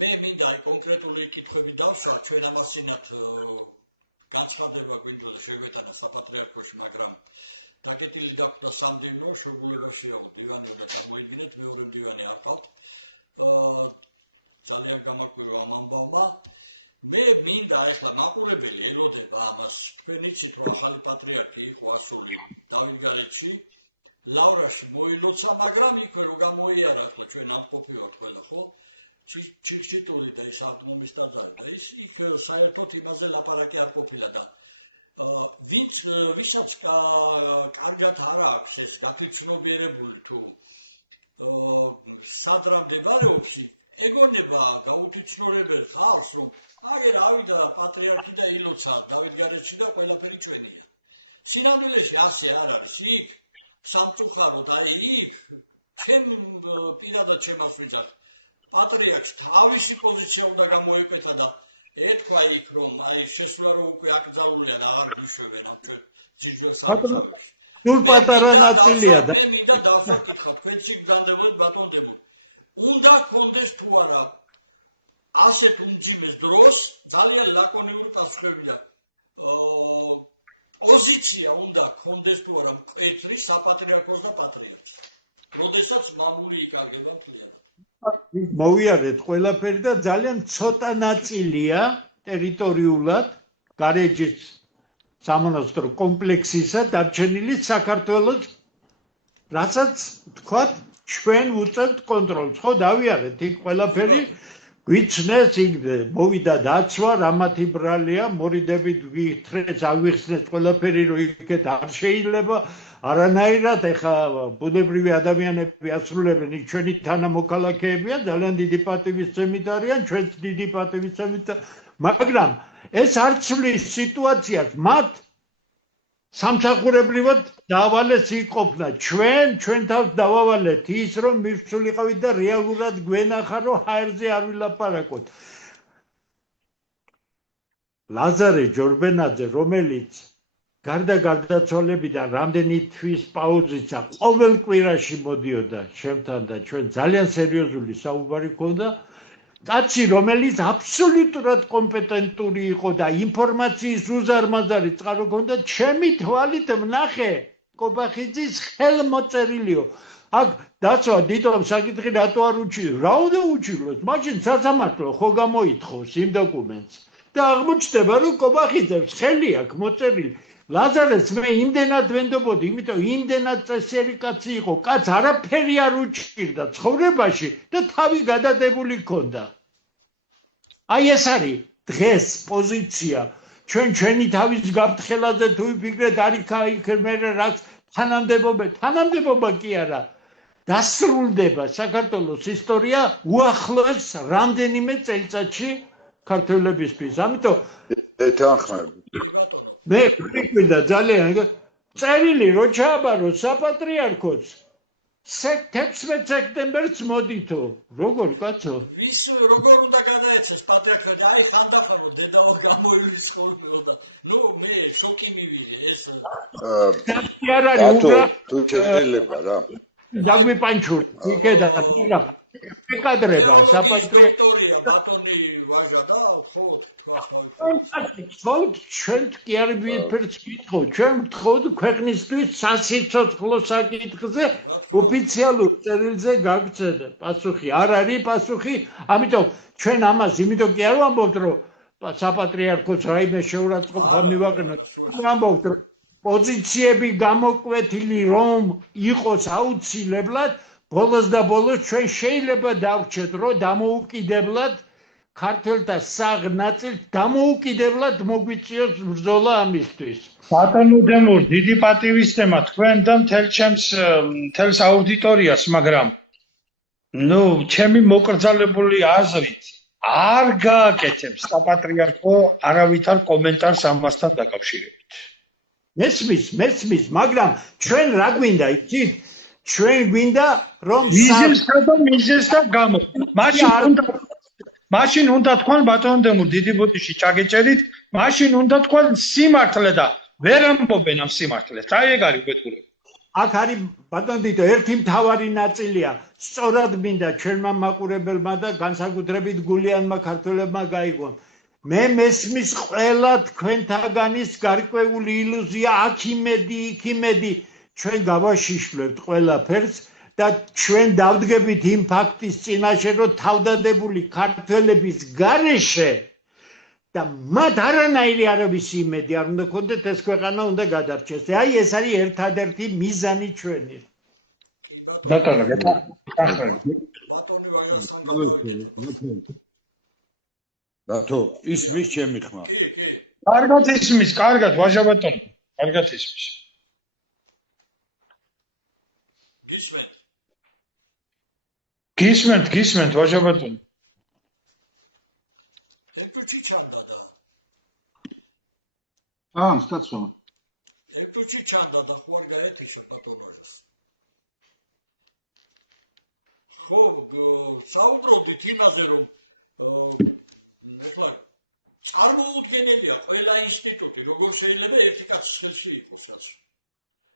მე მინდა კონკრეტული კითხვები დავსვა, ჩვენ ამასინათ გაცხადება გვინდა შეგვეტანა საპატრიარქოში, მაგრამ დაკეტილი გაქვთ სამდენო შეგვიძლია დივანი და გამოიდგინეთ მეორე დივანი ახალ. ძალიან გამაკვირვა ამ ამბავმა. მე მინდა ახლა მაყურებელი ელოდება ამას. თქვენ იცით, რომ ახალი პატრიარქი იყო ასული დავით გალეჩი, ლავრაში მოილოცა, მაგრამ იქვე რომ გამოიარა ახლა ჩვენ ამყოფი ვართ ყველა, ხო? ჩიქჩიტული და ეს აბნომის ტაძარი და ის იქ საერთოდ იმაზე ლაპარაკი არ ყოფილა და ვისაც კარგად არ აქვს ეს დაფიქსირებული თუ სად რა მდებარეობს, ეგონება გაუთიცნობელ ხალხს, რომ აი რავიდა და პატრიარქი და ილოცა დავით გალეჩი და ყველაფერი ჩვენია. სინამდვილეში ასე არ არის იქ სამწუხაროდ აი იქ ჩვენ პირადად ჩემს ვიცით პატრიარქს თავისი პოზიცია უნდა გამოიკვეთა და ეთქვა იქ რომ აი შესვლა რომ უკვე აკრძალულია და აღარ გვიშვებენ ჯიჟოს სულ პატარა ნაწილია და მე მინდა დავსაკითხო თქვენში გზავნებოდ ბატონდებო უნდა კონდეს თუ არა ასე უმძიმეს დროს ძალიან ლაკონიური პასუხებია პოზიცია უნდა კონდეს თუ არა მკვეთრი საპატრიარქოს და პატრიარქს როდესაც მამული იკარგება მთლიანად მოვიარეთ ყველაფერი და ძალიან ცოტა ნაწილია ტერიტორიულად გარეჯის სამონასტრო კომპლექსისა დარჩენილი საქართველოს რასაც თქვათ ჩვენ უწევთ კონტროლს ხო დავიარეთ იქ ყველაფერი გვიცნეს იქ მოვიდა დაცვა რამათი ბრალია მორიდებით გითხრეს ავიხსნეს ყველაფერი რომ იქეთ არ შეიძლება არანაირად ეხა ბუნებრივი ადამიანები ასრულებენ იქ ჩვენი თანამოქალაქეებია ძალიან დიდი პატივისცემით არიან ჩვენც დიდი პატივისცემით მაგრამ ეს არ ცვლის სიტუაციას მათ სამსახურებრივად დავალეს იყოფნა ჩვენ თავს დავავალეთ ის რომ მივსულიყავით და რეალურად გვენახა რომ ჰაერზე არ ვილაპარაკოთ ლაზარე ჯორბენაძე რომელიც გარდა გარდაცვალებიდან რამდენი თვის პაუზისა ყოველ კვირაში მოდიოდა ჩემთან და ჩვენ ძალიან სერიოზული საუბარი ჰქონდა კაცი რომელიც აბსოლუტურად კომპეტენტური იყო და ინფორმაციის უზარმაზარი წყარო ჰქონდა ჩემი თვალით ვნახე კობახიძის ხელმოწერილიო აქ დაცვა დიდომ საკითხი რატო არ უჩივლოს რა უნდა უჩივლოს მაშინ სასამართლო ხო გამოითხოვს იმ დოკუმენტს და აღმოჩნდება რომ კობახიძეს ხელი აქვს მოწერილი ლაზარეს მე იმდენად ვენდობოდი, იმიტომ იმდენად წესიერი კაცი იყო, კაც არაფერი არ უჭირდა ცხოვრებაში და თავი გადადებული ჰქონდა. აი ეს არის დღეს პოზიცია. ჩვენი თავის გაფრთხილაზე თუ ვიფიქრეთ, არის მე რაც თანამდებობა კი არა. დასრულდება საქართველოს ისტორია უახლოეს რამდენიმე წელიწადში ქართველებისთვის. ამიტომ ეთანხმები მე ვიკვირდა ძალიან წერილი რო ჩააბარო საპატრიარქოს 16 სექტემბერს მოდითო როგორ კაცო ვის როგორ უნდა გადაეცეს პატრიარქად აი ანდახანო დედავა გამოირის ხოლმე და ნუ მე შოკი მივიდე ეს არ არის ბატო უბრალოდ თუ შეიძლება რა დაგვიპანჩური იქედა ეკადრება საპატრიარქო ბატონი ვაჟა და ხო ვთხოვთ ჩვენ კი არ ვიფერს გითხოთ ჩვენ ვთხოვთ ქვეყნისთვის სასიცოცხლო საკითხზე ოფიციალურ წერილზე გაგცედა პასუხი არ არის პასუხი ამიტომ ჩვენ ამას იმიტომ კი არ ვამბობთ რომ საპატრიარქოს რაიმე შეურაცხყოფა მივაყენოთ ვამბობთ რომ პოზიციები გამოკვეთილი რომ იყოს აუცილებლად ბოლოს და ბოლოს ჩვენ შეიძლება დავრჩეთ რომ დამოუკიდებლად ქართველთა საღ ნაწილს დამოუკიდებლად მოგვიწიოს ბრძოლა ამისთვის. ბატონო დემურ, დიდი პატივისცემა თქვენ და მთელს აუდიტორიას, მაგრამ ნუ ჩემი მოკრძალებული აზრით არ გააკეთებს საპატრიარქო არავითარ კომენტარს ამასთან დაკავშირებით. მესმის, მაგრამ ჩვენ რა გვინდა იცით? ჩვენ გვინდა რომ მიზეზთა გამო. მაშინ უნდა თქვენ ბატონო დემურ დიდი ბუდიში ჩაგეჭერით, მაშინ უნდა თქვენ სიმართლე და ვერ ამბობენ ამ სიმართლეს. აი ეგ არის ბეთურები. აქ არის ბატონო დიდო ერთი მთავარი ნაწილია. სწორად მინდა ჩვენმა მაყურებელმა და განსაკუთრებით გულიანმა ქართველებმა გაიგონ. მე მესმის ყველა თქვენთაგანის გარკვეული ილუზია აქ იმედი, იქ იმედი ჩვენ გავაშიშვლებთ ყველაფერს და ჩვენ დავდგებით იმ ფაქტის წინაშე რომ თავდადებული ქართველების გარეშე და მათ არანაირი არავის იმედი არ უნდა ქონდეთ ეს ქვეყანა უნდა გადარჩეს. აი ეს არის ერთადერთი მიზანი ჩვენი. ბატონო ბატო ისმის ჩემი ხმა კარგად ისმის, კარგად ვაჟა ბატონო, კარგად ისმის. გისმენთ ვაჟა ბატონო. ეკუჩი ჩანდა და სტაცო ეკუჩი ჩანდა და ხო არ გაეთიშე ბატონოს ხო საუბრობდით იმაზე რომ ახლა წარმოუდგენელია ყველა ინსტიტუტი როგორ შეიძლება ერთი კაცის ხელში იყოს რაც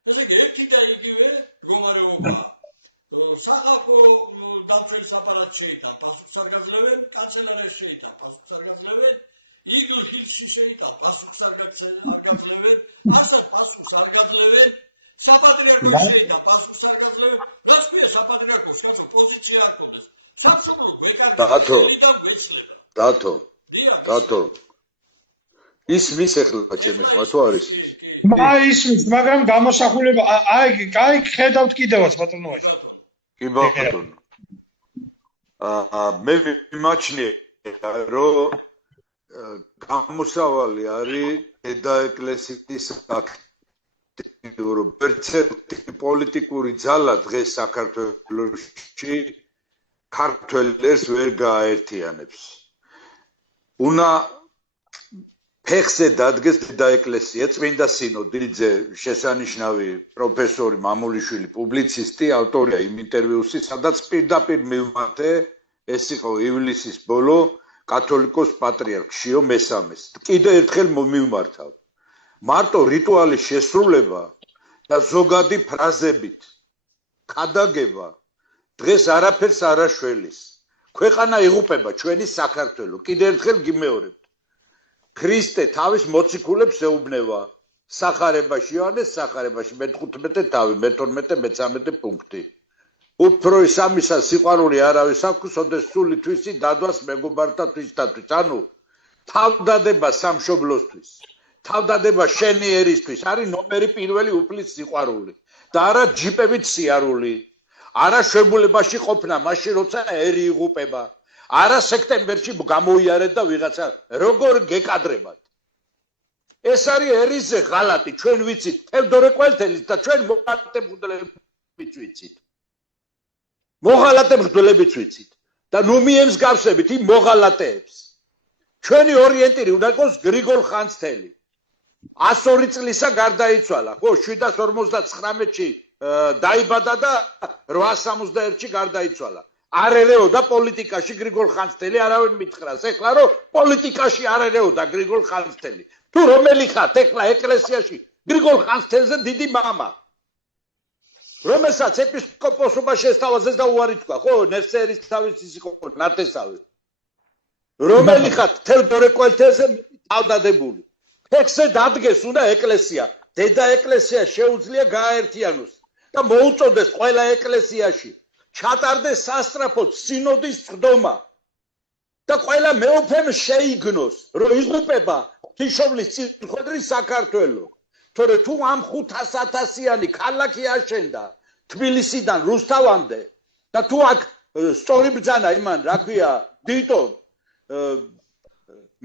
ესე იგი ერთი და იგივე მდგომარეობა სახალხო დამცველს აპარატს შეიძლება პასუხს არ გაძლევენ, კანცელარიაში შეიძლება პასუხს არ გაძლევენ, იგლში შეიძლება პასუხს არ გაძლევენ, ასა პასუხს არ გაძლევენ, საპატრიარქოს შეიძლება პასუხს არ გაძლევენ, ნაცვლია საპატრიარქოს კაცო პოზიცია არ ქონდეს. სამშობლო დათო ისმის ახლა ჩემი ხმა თუ არის ისმის, მაგრამ გამოსახულება აი ხედავთ კიდევაც ბატონო ვაჟა. კი ბატონო მე მიმაჩნია რომ გამოსავალი არის დედა ეკლესიის აქტიური პოლიტიკური ძალა დღეს საქართველოში ქართველებს ვერ გააერთიანებს. უნდა ფეხზე დადგეს დედა ეკლესია, წმინდა სინოდი, შესანიშნავი პროფესორი მამულიშვილი, პუბლიცისტი, ავტორია იმ ინტერვიუსის, სადაც პირდაპირ მივმართე, ეს იყო ივლისის ბოლო კათოლიკოს პატრიარქ შიო მესამეს. კიდევ ერთხელ მივმართავ. მარტო რიტუალის შესრულება და ზოგადი ფრაზებით ქადაგება დღეს არაფერს არ აშველის. ქვეყანა იღუპება ჩვენი საქართველო. კიდევ ერთხელ გიმეორებ. ქრისტე თავის მოციქულებს ეუბნება სახარებაში იოანეს სახარებაში მე-15 თავი მე-12 მე-13 პუნქტი უფრო ის ამისა სიყვარული არავის აქვს ოდესმე სული თვისი დადვას მეგობართა თვისთათვის ანუ თავდადება სამშობლოსთვის თავდადება შენი ერისთვის არის ნომერი პირველი უფლის სიყვარული და არა ჯიპებით სიარული არა შვებულებაში ყოფნა მაშინ როცა ერი იღუპება არა სექტემბერში გამოიარეთ და ვიღაცა როგორ გეკადრებათ ეს არისერიზე ღალატი ჩვენ ვიცით თევდორე ყველთელის და ჩვენ მოღალატებულებიც ვიცით მოღალატებულებიც ვიცით და ნუ მიემსგავსებით იმ მოღალატეებს ჩვენი ორიენტირი უნდა იყოს გრიგოლ ხანძთელი 102 წლისა გარდაიცვალა. ხო, 759-ში დაიბადა და 861-ში გარდაიცვალა. არ ერეოდა პოლიტიკაში გრიგოლ ხანძთელი, არავინ მითხრას. ეხლა რომ პოლიტიკაში არ ერეოდა გრიგოლ ხანძთელი. თუ რომელი ხართ ეხლა ეკლესიაში გრიგოლ ხანძთელზე დიდი მამა. რომელსაც ეპისკოპოსობა შესთავაზეს და უარი თქვა, ხო, ნერსერის თავის ის იყო ნათესავი. რომელი ხართ თევდორე კველთელზე თავდადებული. ფეხზე დადგეს უნდა ეკლესია. დედა ეკლესია შეუძლია გააერთიანოს და მოუწოდეს ყველა ეკლესიაში. ჩატარდეს სასტრაფოდ სინოდის წვდომა და ყველა მეუფემ შეიგნოს, რომ იღუპება ღვთისმშობლის წინხვედრი საქართველო. თორე თუ ამ 500,000-იანი ქალაქი აშენდა თბილისიდან რუსთავამდე და თუ აქ სწორი ბრძანა იმან, რა ქვია, დიტო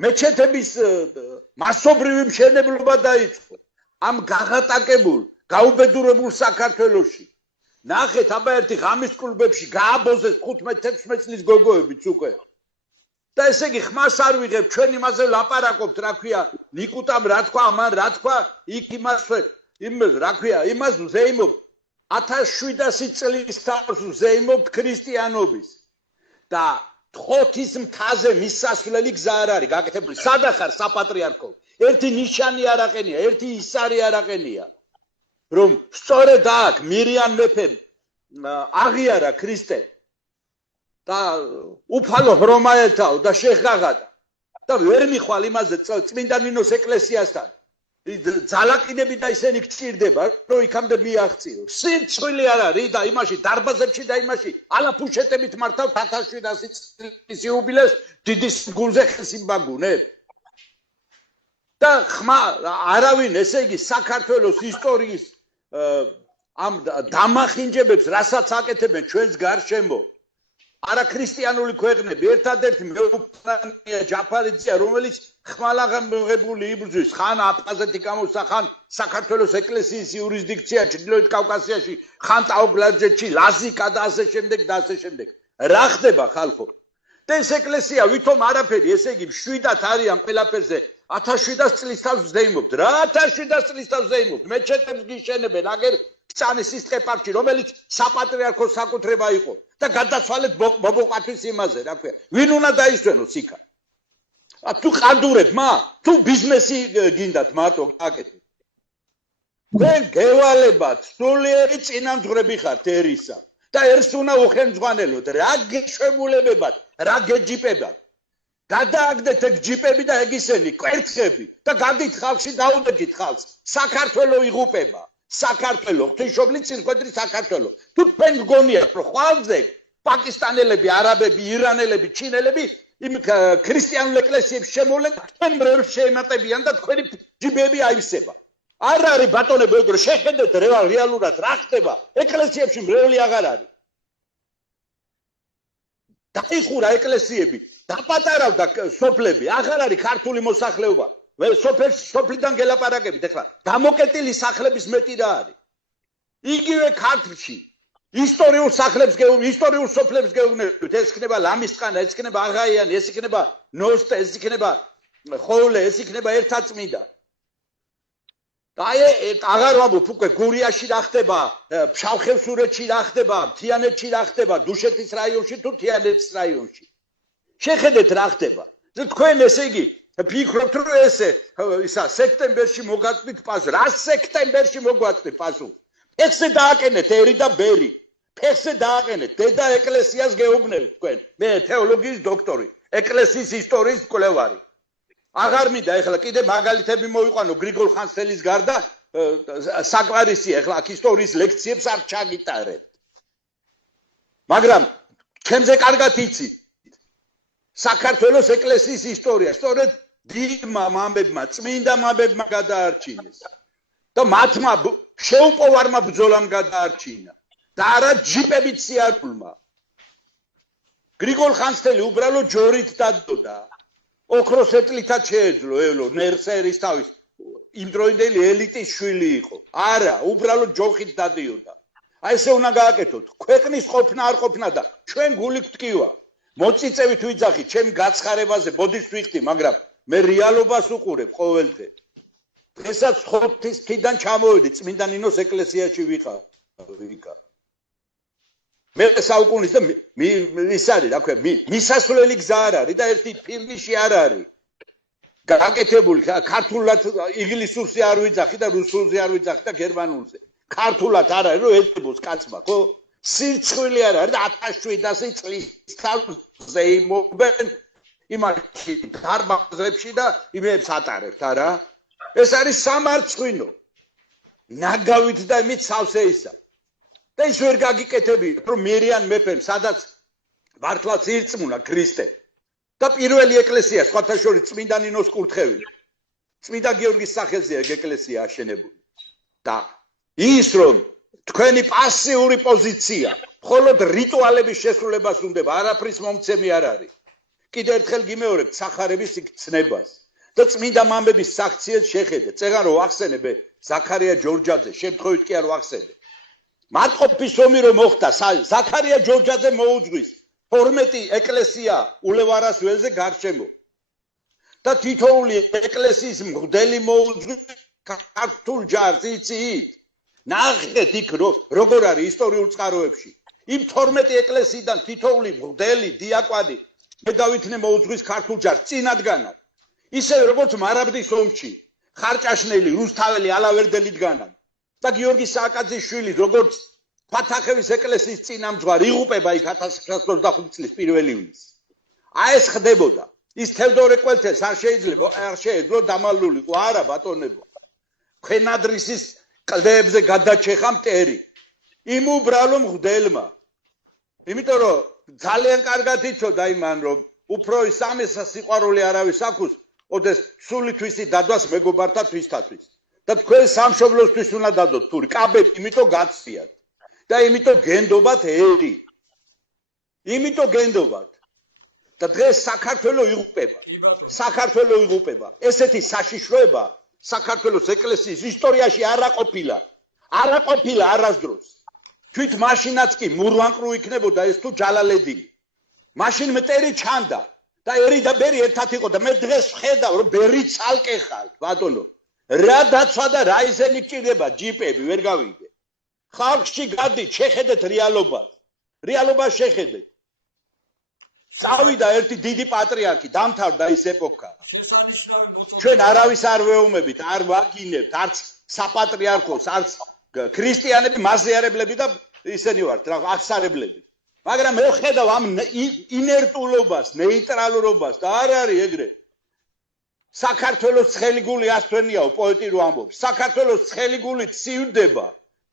მეჩეთების მასობრივი მშენებლობა დაიწყო ამ გაღატაკებულ, გაუბედურებულ საქართველოში. ნახეთ, აბა ერთი ღამის კლუბებში გააბოზეს 15-16 წლის გოგოებიც უკვე. და ესე იგი ხმას არ ვიღებ, ჩვენ იმაზე ლაპარაკობთ, რა ქვია, ნიკუტამ რა თქვა, ამან რა თქვა, იქ იმას რა ქვია, იმას ვზეიმობთ 1700 წლის თავს ვზეიმობთ ქრისტიანობის. და თოთის მთაზე მისასვლელი გზა არ არის გაკეთებული. სად ახარ საპატრიარქო? ერთი ნიშანი არ აყენია, ერთი ისარი არ აყენია. რომ სწორედ აქ მირიან მეფემ აღიარა ქრისტე და უფალო რომაელთაო და შეხაღადა და ვერ მიხვალ იმაზე წმინდა ნინოს ეკლესიასთან ძალაკინები და ისინი გჭირდება რომ იქამდე მიაღწიო. სიცხვილი არ არის და იმაში დარბაზებში და იმაში ალაფუშეტებით მართავ 1700 წლის იუბილეს დიდი გულზე ხესიმბაგუნებ. და ხმა არავინ ესე იგი საქართველოს ისტორიის ამ დამახინჯებებს რასაც აკეთებენ ჩვენს გარშემო არა ქრისტიანული ქვეყნები ერთადერთი მეუფანია ჯაფარიძეა რომელიც ხმალაღებული იბრძვის ხან აფხაზეთი გამოსა ხან საქართველოს ეკლესიის იურისდიქცია ჩრდილოეთ კავკასიაში ხან ტაოგლარჯეთში ლაზიკა და ასე შემდეგ და ასე შემდეგ რა ხდება ხალხო და ეს ეკლესია ვითომ არაფერი ესე იგი მშვიდად არიან ყველაფერზე 1700 წლის თავს ვზეიმობთ რა 1700 წლის თავს ვზეიმობთ მეჩეთებს გიშენებენ აგერ წანის სისტე პარკში რომელიც საპატრიარქოს საკუთრება იყო და გადაცვალეთ მობოყათვის იმაზე რა ქვია ვინ უნდა დაისვენოს იქა თუ ყანდურებ მა თუ ბიზნესი გინდათ მარტო გაკეთეთ თქვენ გევალებათ სულიერი წინამძღვრები ხართ ერისა და ერს უნდა უხელმძღვანელოთ რა გეშემულებებად რა გეჯიპებად გადააგდეთ ეგ ჯიპები და ეგ ისენი კვერცხები და გადით ხალხში დაუდეჯით ხალხს საქართველო იღუპება საქართველო ღვთისმშობლის წინხვედრი საქართველო თუ თქვენ გგონიათ რომ ხვალზე პაკისტანელები არაბები ირანელები ჩინელები იმ ქრისტიანულ ეკლესიებს შემოვლენ თქვენ მრევლს შეემატებიან და თქვენი ჯიბები აივსება არ არის ბატონებო ეგრე შეხედეთ რეალურად რა ხდება ეკლესიებში მრევლი აღარ არის დაიხურა ეკლესიები დაპატარავდა სოფლები აღარ არის ქართული მოსახლეობა სოფლიდან გელაპარაკებით ეხლა დამოკეტილი სახლების მეტი რა არის იგივე ქართლში ისტორიულ სახლებს ისტორიულ სოფლებს გეუბნებით ეს იქნება ლამისყანა ეს იქნება აღაიანი ეს იქნება ნოსტე ეს იქნება ხოლე ეს იქნება ერთაწმინდა და აღარ ვამბობ უკვე გურიაში რა ხდება ფშავ-ხევსურეთში რა ხდება თიანეთში რა ხდება დუშეთის რაიონში თუ თიანეთის რაიონში შეხედეთ რა ხდება თქვენ ესე იგი ფიქრობთ რომ ესე ისა სექტემბერში მოგაწვით პასუ რა სექტემბერში მოგვაწვით პასუ ფეხზე დააკენეთ ერი და ბერი ფეხზე დააკენეთ დედა ეკლესიას გეუბნებით თქვენ მე თეოლოგიის დოქტორი ეკლესიის ისტორიის მკვლევარი აღარ მინდა ეხლა კიდე მაგალითები მოვიყვანო გრიგოლ ხანძთელის გარდა საკვარისია ეხლა აქ ისტორიის ლექციებს არ ჩაგიტარებთ მაგრამ ჩემზე კარგად იცით საქართველოს ეკლესიის ისტორია სწორედ დიდმა მამებმა წმინდა მამებმა გადაარჩინეს და მათმა შეუპოვარმა ბრძოლამ გადაარჩინა და არა ჯიპებით სიარულმა გრიგოლ ხანძთელი უბრალოდ ჯორით დადოდა ოქროს ეტლითაც შეეძლო ელო ნერსერის თავის იმდროინდელი ელიტის შვილი იყო არა უბრალოდ ჯოხით დადიოდა აი ესე უნდა გააკეთოთ ქვეყნის ყოფნა არ ყოფნა და ჩვენ გულით ვტკივა მოწიწევით ვიძახით ჩემ გაცხარებაზე ბოდიშს ვიხდი მაგრამ მე რეალობას უყურებ ყოველდღე დღესაც ხოთის ქიდან ჩამოვედი წმინდა ნინოს ეკლესიაში ვიყავ. მე საუკუნის და ის არის, რა ქვია, მისასვლელი გზა არ არის და ერთი ფირნიში არ არის. გაკეთებული ქართულად ინგლისურზე არ ვიძახი და რუსულზე არ ვიძახი და გერმანულზე. ქართულად არ არის, რომ ეწებოს კაცმა, ხო? სირცხვილი არ არის და 1700 წლის თავზე იმობენ იმაში დარბაზებში და იმებს ატარებთ, არა? ეს არის სამარცხვინო. ნაგავით და იმით სავსე ისა. და ის ვერ გაგიკეთებია, რომ მერიან მეფემ სადაც მართლაც ირწმუნა ქრისტე და პირველი ეკლესია სხვათა შორის წმინდა ნინოს კურთხევი. წმინდა გიორგის სახელზეა ეგ ეკლესია აშენებული. და ის რომ თქვენი პასიური პოზიცია, მხოლოდ რიტუალების შესრულებას უნდება, არაფრის მომცემი არ არის. კიდევ ერთხელ გიმეორებთ სახარების იქცნებას და წმინდა მამების საქციელს შეხედეთ. წეგან რომ ვახსენებ ზაქარია ჯორჯაძე, შემთხვევით კი არ ვახსენებ. მარტყოფის ომი რომ მოხდა, ზაქარია ჯორჯაძე მოუძღვის 12 ეკლესია ულევარას ველზე გარშემო. და თითოეული ეკლესიის მღვდელი მოუძღვის ქართულ ჯარს, იცით? ნახეთ იქ როგორ არის ისტორიულ წყაროებში. იმ 12 ეკლესიიდან თითოეული მღვდელი, დიაკვანი მე დავითნე მოუძღვის ქართულ ჯარს წინადგანად. ისევე როგორც მარაბდის ომში ხარჭაშნელი, რუსთაველი, ალავერდელიდგანად. და გიორგი სააკაძის შვილი როგორც ფათახევის ეკლესიის წინამძღვარი იღუპება იქ 1925 წლის 1 ივნისს. აი ეს ხდებოდა. ის თევდორე კველთეს არ შეეძლო დამალულიყო, არა ბატონებო. ქვენადრისის კლდეებზე გადაჩეხა მტერი. იმ უბრალო მღვდელმა. იმიტომ რომ ძალიან კარგად იცოდა იმან რომ უფრო სამესა სიყვარული არავის აქვს, ოდეს სული თვისი დადვას მეგობართა თვისთათვის. და თქვენ სამშობლოსთვის უნდა დადოთ თური კაბები, იმიტომ გაცდიათ. და იმიტომ გენდობათ ერი. იმიტომ გენდობათ. და დღეს საქართველოს იღუპება. საქართველოს იღუპება. ესეთი საშიშროება საქართველოს ეკლესიის ისტორიაში არ ყოფილა. არ ყოფილა არასდროს. თვით მაშინაც კი მურვანყრუ იქნებოდა ეს თუ ჯალალედინი. მაშინ მტერი ჩანდა და ერი და ბერი ერთად იყო და მე დღეს ვხედავ რომ ბერი ცალკე ხარ, ბატონო. რა დაცვა და რა ისენი გჭირდება ჯიპები ვერ გავიგე. ხალხში გადით, შეხედეთ რეალობას. რეალობას შეხედეთ. წავიდა ერთი დიდი პატრიარქი, დამთავრდა ის ეპოქა. ჩვენ არავის არ ვეუბნებით, არ ვაკინებთ, არც საპატრიარქოს, არც ქრისტიანები, მაზიარებლები და ისენი ვართ, რა აღსარებლები. მაგრამ მე ვხედავ ამ ინერტულობას, ნეიტრალურობას და არ არის ეგრე. საქართველოს ცხელი გული ასთვენიაო, პოეტი რო ამბობს. საქართველოს ცხელი გული ცივდება,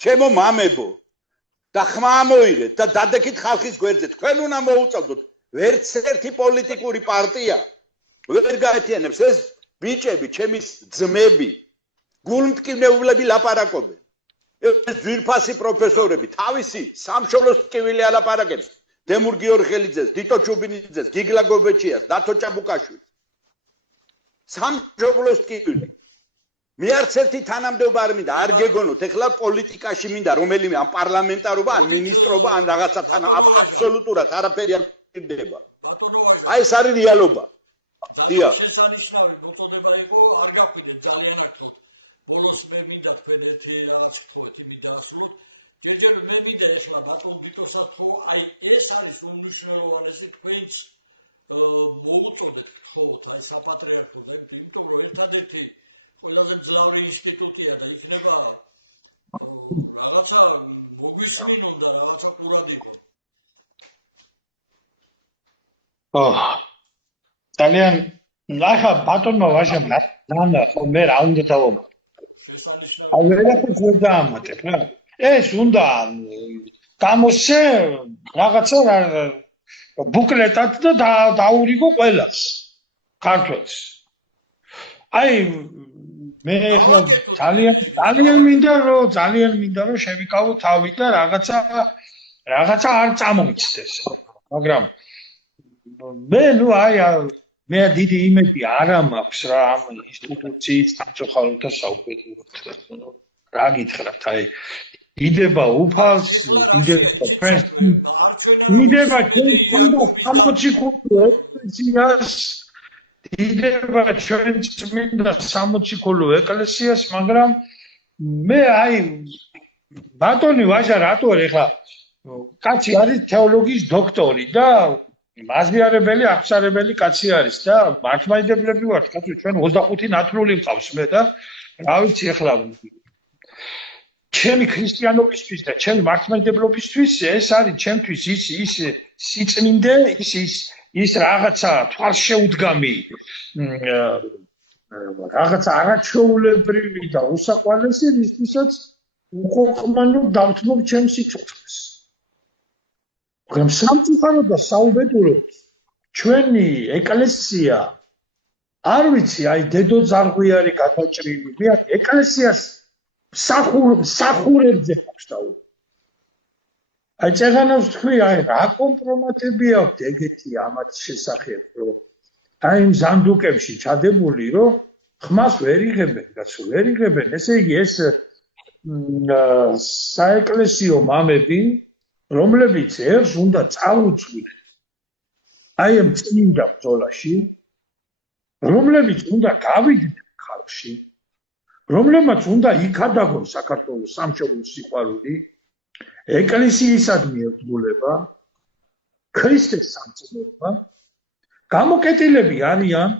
ჩემო მამებო. და ხმა მოიღეთ და დადექით ხალხის გვერდზე. თქვენ უნდა მოუწოდოთ ვერც ერთი პოლიტიკური პარტია ვერ გაერთიანებს ეს ბიჭები, ჩემი ძმები, გულმტკივნეულები ლაპარაკობენ. ეს ძვირფასი პროფესორები თავისი სამშობლოს ტკივილი ალაპარაკებს. დემურ გიორხელიძეს, დიტო ჩუბინიძეს, გიგლა გობეჩიას, დათო ჭაბუკაშვილს. სამშობლოს ტკივილი. მე არც ერთი თანამდებობა არ მინდა, არ გეგონოთ, ეხლა პოლიტიკაში მინდა რომელიმე ან პარლამენტარობა, ან მინისტრობა, ან რაღაცა აბსოლუტურად არაფერი არ მჭირდება. აი ეს არის რეალობა. დიახ. შესანიშნავი მოწოდება იყო, არ გაგვიდეთ ძალიან ახლო. ბოლოს მე მინდა თქვენ ერთი რაღაც თქვით იმით ასრულოთ. ჯერ მე მინდა ეხლა ბატონ გიტოსაც ხო აი ეს არის უმნიშვნელოვანესი თქვენს მოუწოდეთ ხო აი საპატრიარქოზე, იმიტომ რომ ერთადერთი ყველაზე მძლავრი ინსტიტუტია და იქნება რაღაცა მოგვისმინონ და რაღაცა ყურად იყო. ძალიან ახლა ბატონმა ვაჟამ ნანა ხო მე რა უნდა დავობ. აი ვერაფერს ვერ დაამატებ რა. ეს უნდა გამოსცე რაღაცა ბუკლეტად და დაურიგო ყველას ქართველს. აი მე ახლა ძალიან მინდა რომ შევიკავო თავი და რაღაცა არ წამოიცდეს. მაგრამ მე მე დიდი იმედი არ მაქვს რა ამ ინსტიტუციის სამწუხაროთა საუკეთილოდ. რა გითხრათ, აი იდება უფალს, იდება ჩვენს იდება ჩვენ 65 ეკლესიას დიდება ჩვენ წმინდა 60 ქულო ეკლესიას, მაგრამ მე ბატონი ვაჟა რატო არ ეხლა კაცი არის თეოლოგიის დოქტორი და მაზიარებელი, აღსარებელი კაცი არის და მართლმადიდებლები ვართ, კაცო ჩვენ 25 ნათლული მყავს მე და რა ვიცი ეხლა ჩემი ქრისტიანობისთვის და ჩემი მართლმადიდებლობისთვის ეს არის ჩემთვის ის სიწმინდე, ის რაღაცა თვალშეუდგამი რაღაცა არაჩვეულებრივი და უსაყვარლესი, რისთვისაც უკოყმანო დავთმობ ჩემ სიცოცხლეს. მაგრამ სამწუხაროდ და საუბედუროდ ჩვენი ეკლესია არ ვიცი, დედო ზარღვიარი გადაჭრილი, მე ეკლესიას მსახურებზე აქვს დაუ. წეღანავს თქვი, რა კომპრომატები აქვს ეგეთი ამათ შესახებ, რომ იმ ზანდუკებში ჩადებული, რომ ხმას ვერ იღებენ, კაცო, ვერ იღებენ. ესე იგი ეს საეკლესიო მამები, რომლებიც ერს უნდა წაუძღვნენ ამ წმინდა ბრძოლაში, რომლებიც უნდა გავიდნენ ხალხში, რომლებმაც უნდა იქადაგონ საქართველოს სამშობლოს სიყვარული, ეკლესიისადმი ერთგულება, ქრისტეს სამწმობა, გამოკეტილები არიან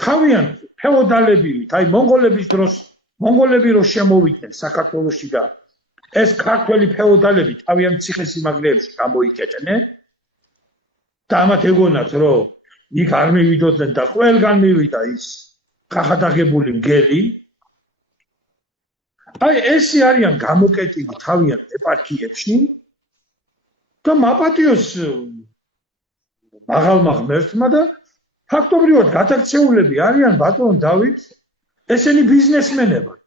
თავიანთ ფეოდალებივით, მონღოლების დროს, მონღოლები რო შემოვიდნენ საქართველოში და ეს ქართველი ფეოდალები თავიანთ ციხესიმაგრეებში გამოიკეტნენ და ამათ ეგონათ, რომ იქ არ მივიდოდნენ და ყველგან მივიდა ის ხახადაღებული მგელი. ესე არიან გამოკეტილი თავიანთ ეპარქიებში და მაპატიოს მაღალმა ღმერთმა და ფაქტობრივად გადაქცეულები არიან ბატონ დავით, ესენი ბიზნესმენებად.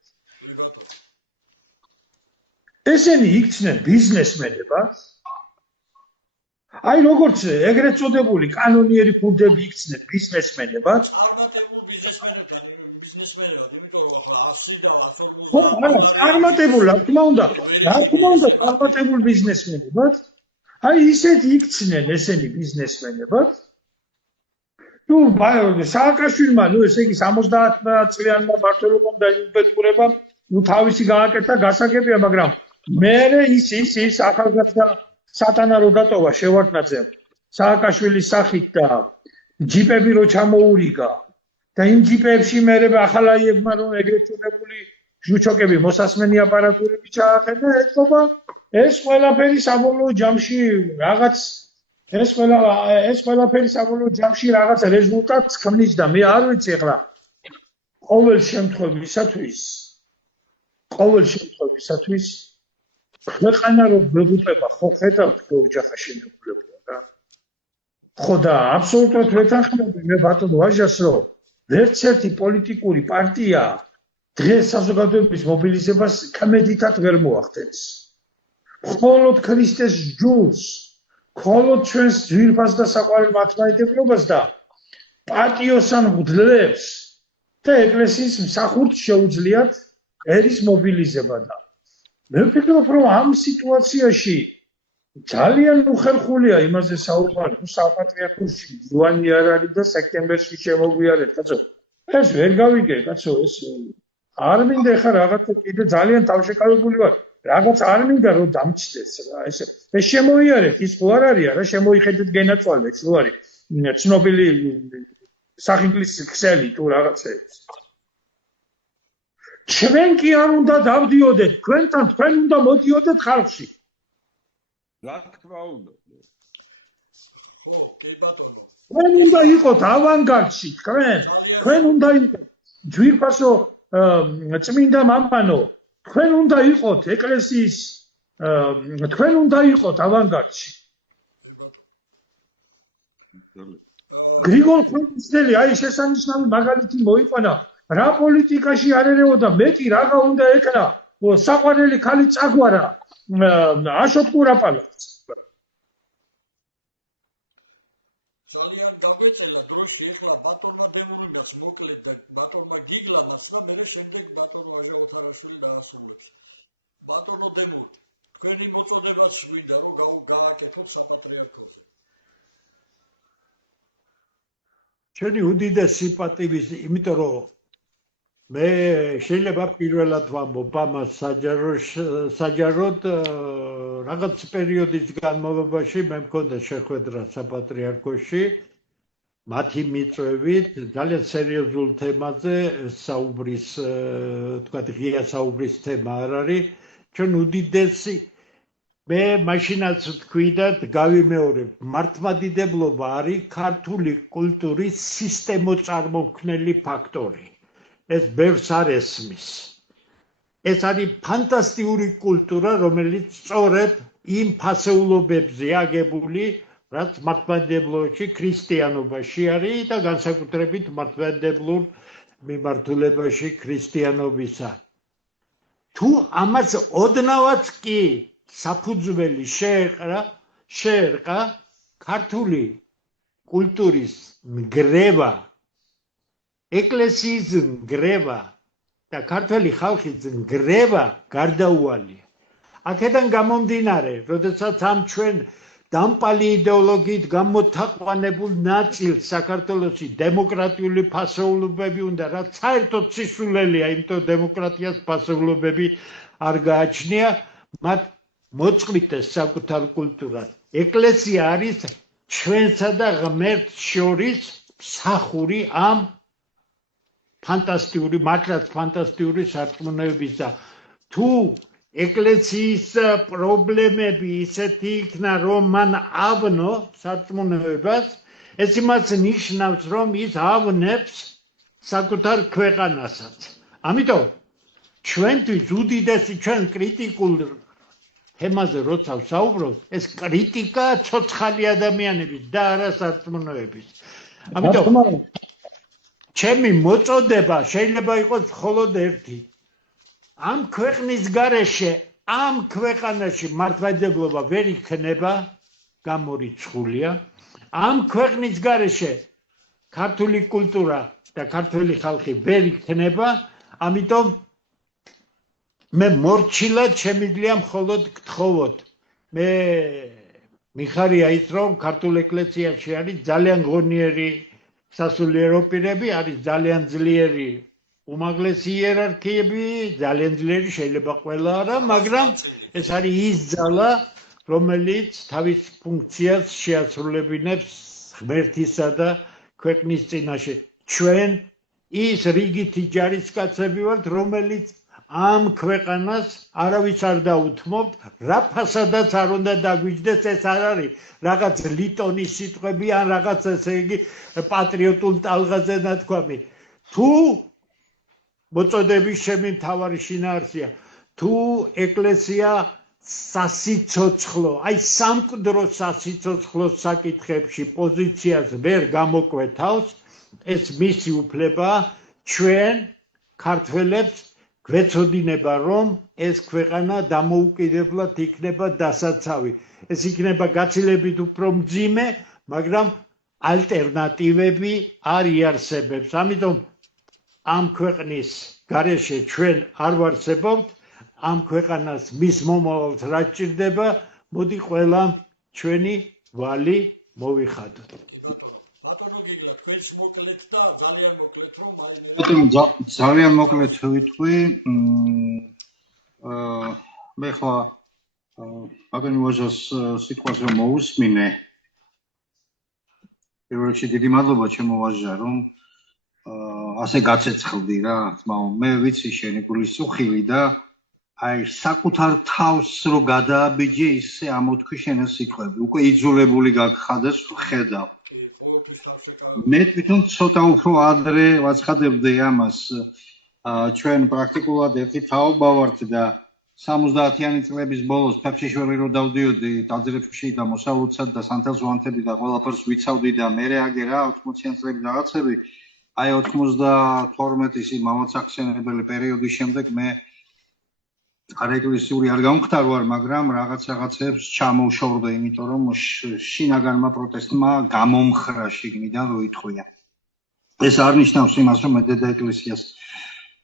ესენი იქცნენ ბიზნესმენებად. როგორც ეგრეთ წოდებული კანონიერი ქურდები იქცნენ ბიზნესმენებად. წარმატებულ, რა თქმა უნდა, წარმატებულ ბიზნესმენებად. ისეთი იქცნენ ესენი ბიზნესმენებად. სააკაშვილმა, ესე იგი 70 წლიანმა მმართველობამ და იმპერატორებამ, თავისი გააკეთა გასაგებია, მაგრამ მერე ის ახალგაზრდა სატანა რო დატოვა შევარდნაძემ სააკაშვილის სახით და ჯიპები რო ჩამოურიგა და იმ ჯიპებში მერე ახალაიებმა რომ ეგრეთ წოდებული ჟუჩოკები მოსასმენი აპარატურები ჩააყენა, ეთქობა ეს ყველაფერი საბოლოო ჯამში რაღაც რეზულტატს ქმნის და მე არ ვიცი ახლა ყოველ შემთხვევისათვის ქვეყანა რო გვეუბნება, ხო ხედავთ ოჯახა შემოგვილებია რა. ხო და აბსოლუტურად ვეთანხმები მე ბატონ ვაჟას, რომ ვერც ერთი პოლიტიკური პარტია დღეს საზოგადოების მობილიზებას კმედითად ვერ მოახდენს. მხოლოდ ქრისტეს ჯულს, მხოლოდ ჩვენს ძვირფას და საყვარელ მართლმადიდებლობას და პატიოსან მღვდლებს და ეკლესიის მსახურს შეუძლიათ ერის მობილიზება და მე ვფიქრობ, რომ ამ სიტუაციაში ძალიან უხერხულია იმაზე საუბარი, რომ საპატრიარქოში ჯვანი არ არის და სექტემბერში შემოგვიარეთ, კაცო. ეს ვერ გავიგე, კაცო, ეს არ მინდა ხა რაღაცა კიდე ძალიან თავშეკავებული ვარ. რაღაც არ მინდა რომ დამჩნდეს რა, ეს შემოიარეთ, ის ხო არ არის რა, შემოიხედეთ გენაწვალე, ეს რო არის ცნობილი სახინკლის ქსელი თუ რაღაცეებს. ჩვენ კი არ უნდა დავდიოდეთ, თქვენ უნდა მოდიოდეთ ხალხში. რა თქმა უნდა. ხო, კი ბატონო. თქვენ უნდა იყოთ ავანგარდში, თქვენ უნდა იყოთ ჯვირფასო წმინდა მამანო, თქვენ უნდა იყოთ ეკლესიის, თქვენ უნდა იყოთ ავანგარდში. გრიგოლ ხვედრიშვილი შესანიშნავი მაგალითი მოიყვანა, რა პოლიტიკაში არ ერეოდა, მეტი რაღა უნდა ეკნა, საყვარელი ქალი წაგვარა, აშოტ კურაპალატს. ძალიან გაგეწელა დროში, ეხლა ბატონმა დემურიმას მოკლედ და ბატონმა გიგლამას და მე შემდეგ ბატონ ვაჟა ოთარაშვილი დაასრულებს. ბატონო დემურ, თქვენი მოწოდებაც გვინდა რომ გააკეთოთ საპატრიარქოზე. ჩვენი უდიდესი სიმპათიის, იმიტომ რომ მე შეიძლება პირველად ვამბობ ამას საჯაროდ რაღაც პერიოდის განმავლობაში მე მქონდა შეხვედრა საპატრიარქოში მათი მიწვევით ძალიან სერიოზულ თემაზე საუბრის თქვათ ღია საუბრის თემა არ არის ჩვენ უდიდესი მე მაშინაც თქვი და გავიმეორებ მართლმადიდებლობა არის ქართული კულტურის სისტემოწარმოქმნელი ფაქტორი ეს ბევრს არ ესმის ეს არის ფანტასტიკური კულტურა რომელიც სწორედ იმ ფასეულობებზე აგებული რაც მართლმადიდებლობაში ქრისტიანობაში არის და განსაკუთრებით მართლმადიდებლურ მიმართულებაში ქრისტიანობისა თუ ამას ოდნავაც კი საფუძველი შეერყა ქართული კულტურის მგრევა ეკლესიის მგრევა და ქართველი ხალხის მგრევა გარდაუვალია აქედან გამომდინარე როდესაც ამ ჩვენ დამპალი იდეოლოგიით გამოთაყვანებულ ნაწილს საქართველოში დემოკრატიული ფასეულობები უნდა რაც საერთოდ სისულელია იმიტომ დემოკრატიას ფასეულობები არ გააჩნია მათ მოწყვიტეს საკუთარ კულტურას ეკლესია არის ჩვენსა და ღმერთს შორის მსახური ამ ფანტასტიკური მართლაც ფანტასტიკური სარწმუნოებისა თუ ეკლესიის პრობლემები ისეთი იქნა რომ მან ავნო სარწმუნოებას ეს იმას ნიშნავს რომ ის ავნებს საკუთარ ქვეყანასაც ამიტომ ჩვენთვის უდიდესი ჩვენ კრიტიკულ თემაზე როცა ვსაუბრობ ეს კრიტიკა ცოცხალი ადამიანების და არა სარწმუნოების ამიტომ ჩემი მოწოდება შეიძლება იყოს მხოლოდ ერთი ამ ქვეყნის გარეშე ამ ქვეყანაში მართლმადიდებლობა ვერ იქნება გამორიცხულია ამ ქვეყნის გარეშე ქართული კულტურა და ქართული ხალხი ვერ იქნება ამიტომ მე მორჩილად შემიძლია მხოლოდ გთხოვოთ მე მიხარია ის რომ ქართულ ეკლესიაში არის ძალიან ღონიერი სასულიერო პირები არის ძალიან ძლიერი უმაღლესი იერარქიები ძალიან ძლიერი შეიძლება ყველა არა მაგრამ ეს არის ის ძალა რომელიც თავის ფუნქციას შეასრულებინებს ღმერთისა და ქვეყნის წინაშე ჩვენ ის რიგითი ჯარისკაცები ვართ რომელიც ამ ქვეყანას არავის არ დაუთმობთ რა ფასადაც არ უნდა დაგვიჯდეს ეს არ არის რაღაც ლიტონის სიტყვები ან რაღაც ესე იგი პატრიოტულ ტალღაზე ნათქვამი თუ მოწოდების ჩემი მთავარი შინაარსია თუ ეკლესია სასიცოცხლო აი სამკვდრო სასიცოცხლოს საკითხებში პოზიციას ვერ გამოკვეთავს ეს მისი უფლებაა ჩვენ ქართველებს გვეცოდინება რომ ეს ქვეყანა დამოუკიდებლად იქნება დასაცავი ეს იქნება გაცილებით უფრო მძიმე მაგრამ ალტერნატივები არ იარსებებს ამიტომ ამ ქვეყნის გარეშე ჩვენ არ ვარსებობთ ამ ქვეყანას მის მომავალს რა ჭირდება მოდი ყველა ჩვენი ვალი მოვიხადოთ ძალიან მოკლედ ვიტყვი მე ხა ბატონი ვაჟას სიტყვას რომ მოусმინე პირველ რიგში დიდი მადლობა ჩემო ვაჟა რომ ასე გაცეცხლდი რა თმაო მე ვიცი შენი გულისუხილი და აი საკუთარ თავს რო გადააბიჯე ისე ამოთქვი შენ ეს სიტყვები უკვე იძულებული გაგხადეს ხედავ მე თვითონ ცოტა უფრო ადრე ვაცხადებდი ამას ჩვენ პრაქტიკულად ერთი თაობა ვართ და 70-იანი წლების ბოლოს ფაფშიშველი რო დავდიოდი დაძრებში და მოსალოცად და სანთელს ვანთები და ყველაფერს ვიცავდი და მე აგე რა 80-იანი წლების რაღაცები აი 92-ის მამაცახსენებელი პერიოდის შემდეგ მე არაეკლესიური არ გამختار ვარ, მაგრამ რაღაცებს ჩამოვშორდა, იმიტომ რომ შინაგანმა პროტესტმა გამომხრა შიგნიდან რო იტყვია. ეს არ ნიშნავს იმას, რომ მე დედა ეკლესიას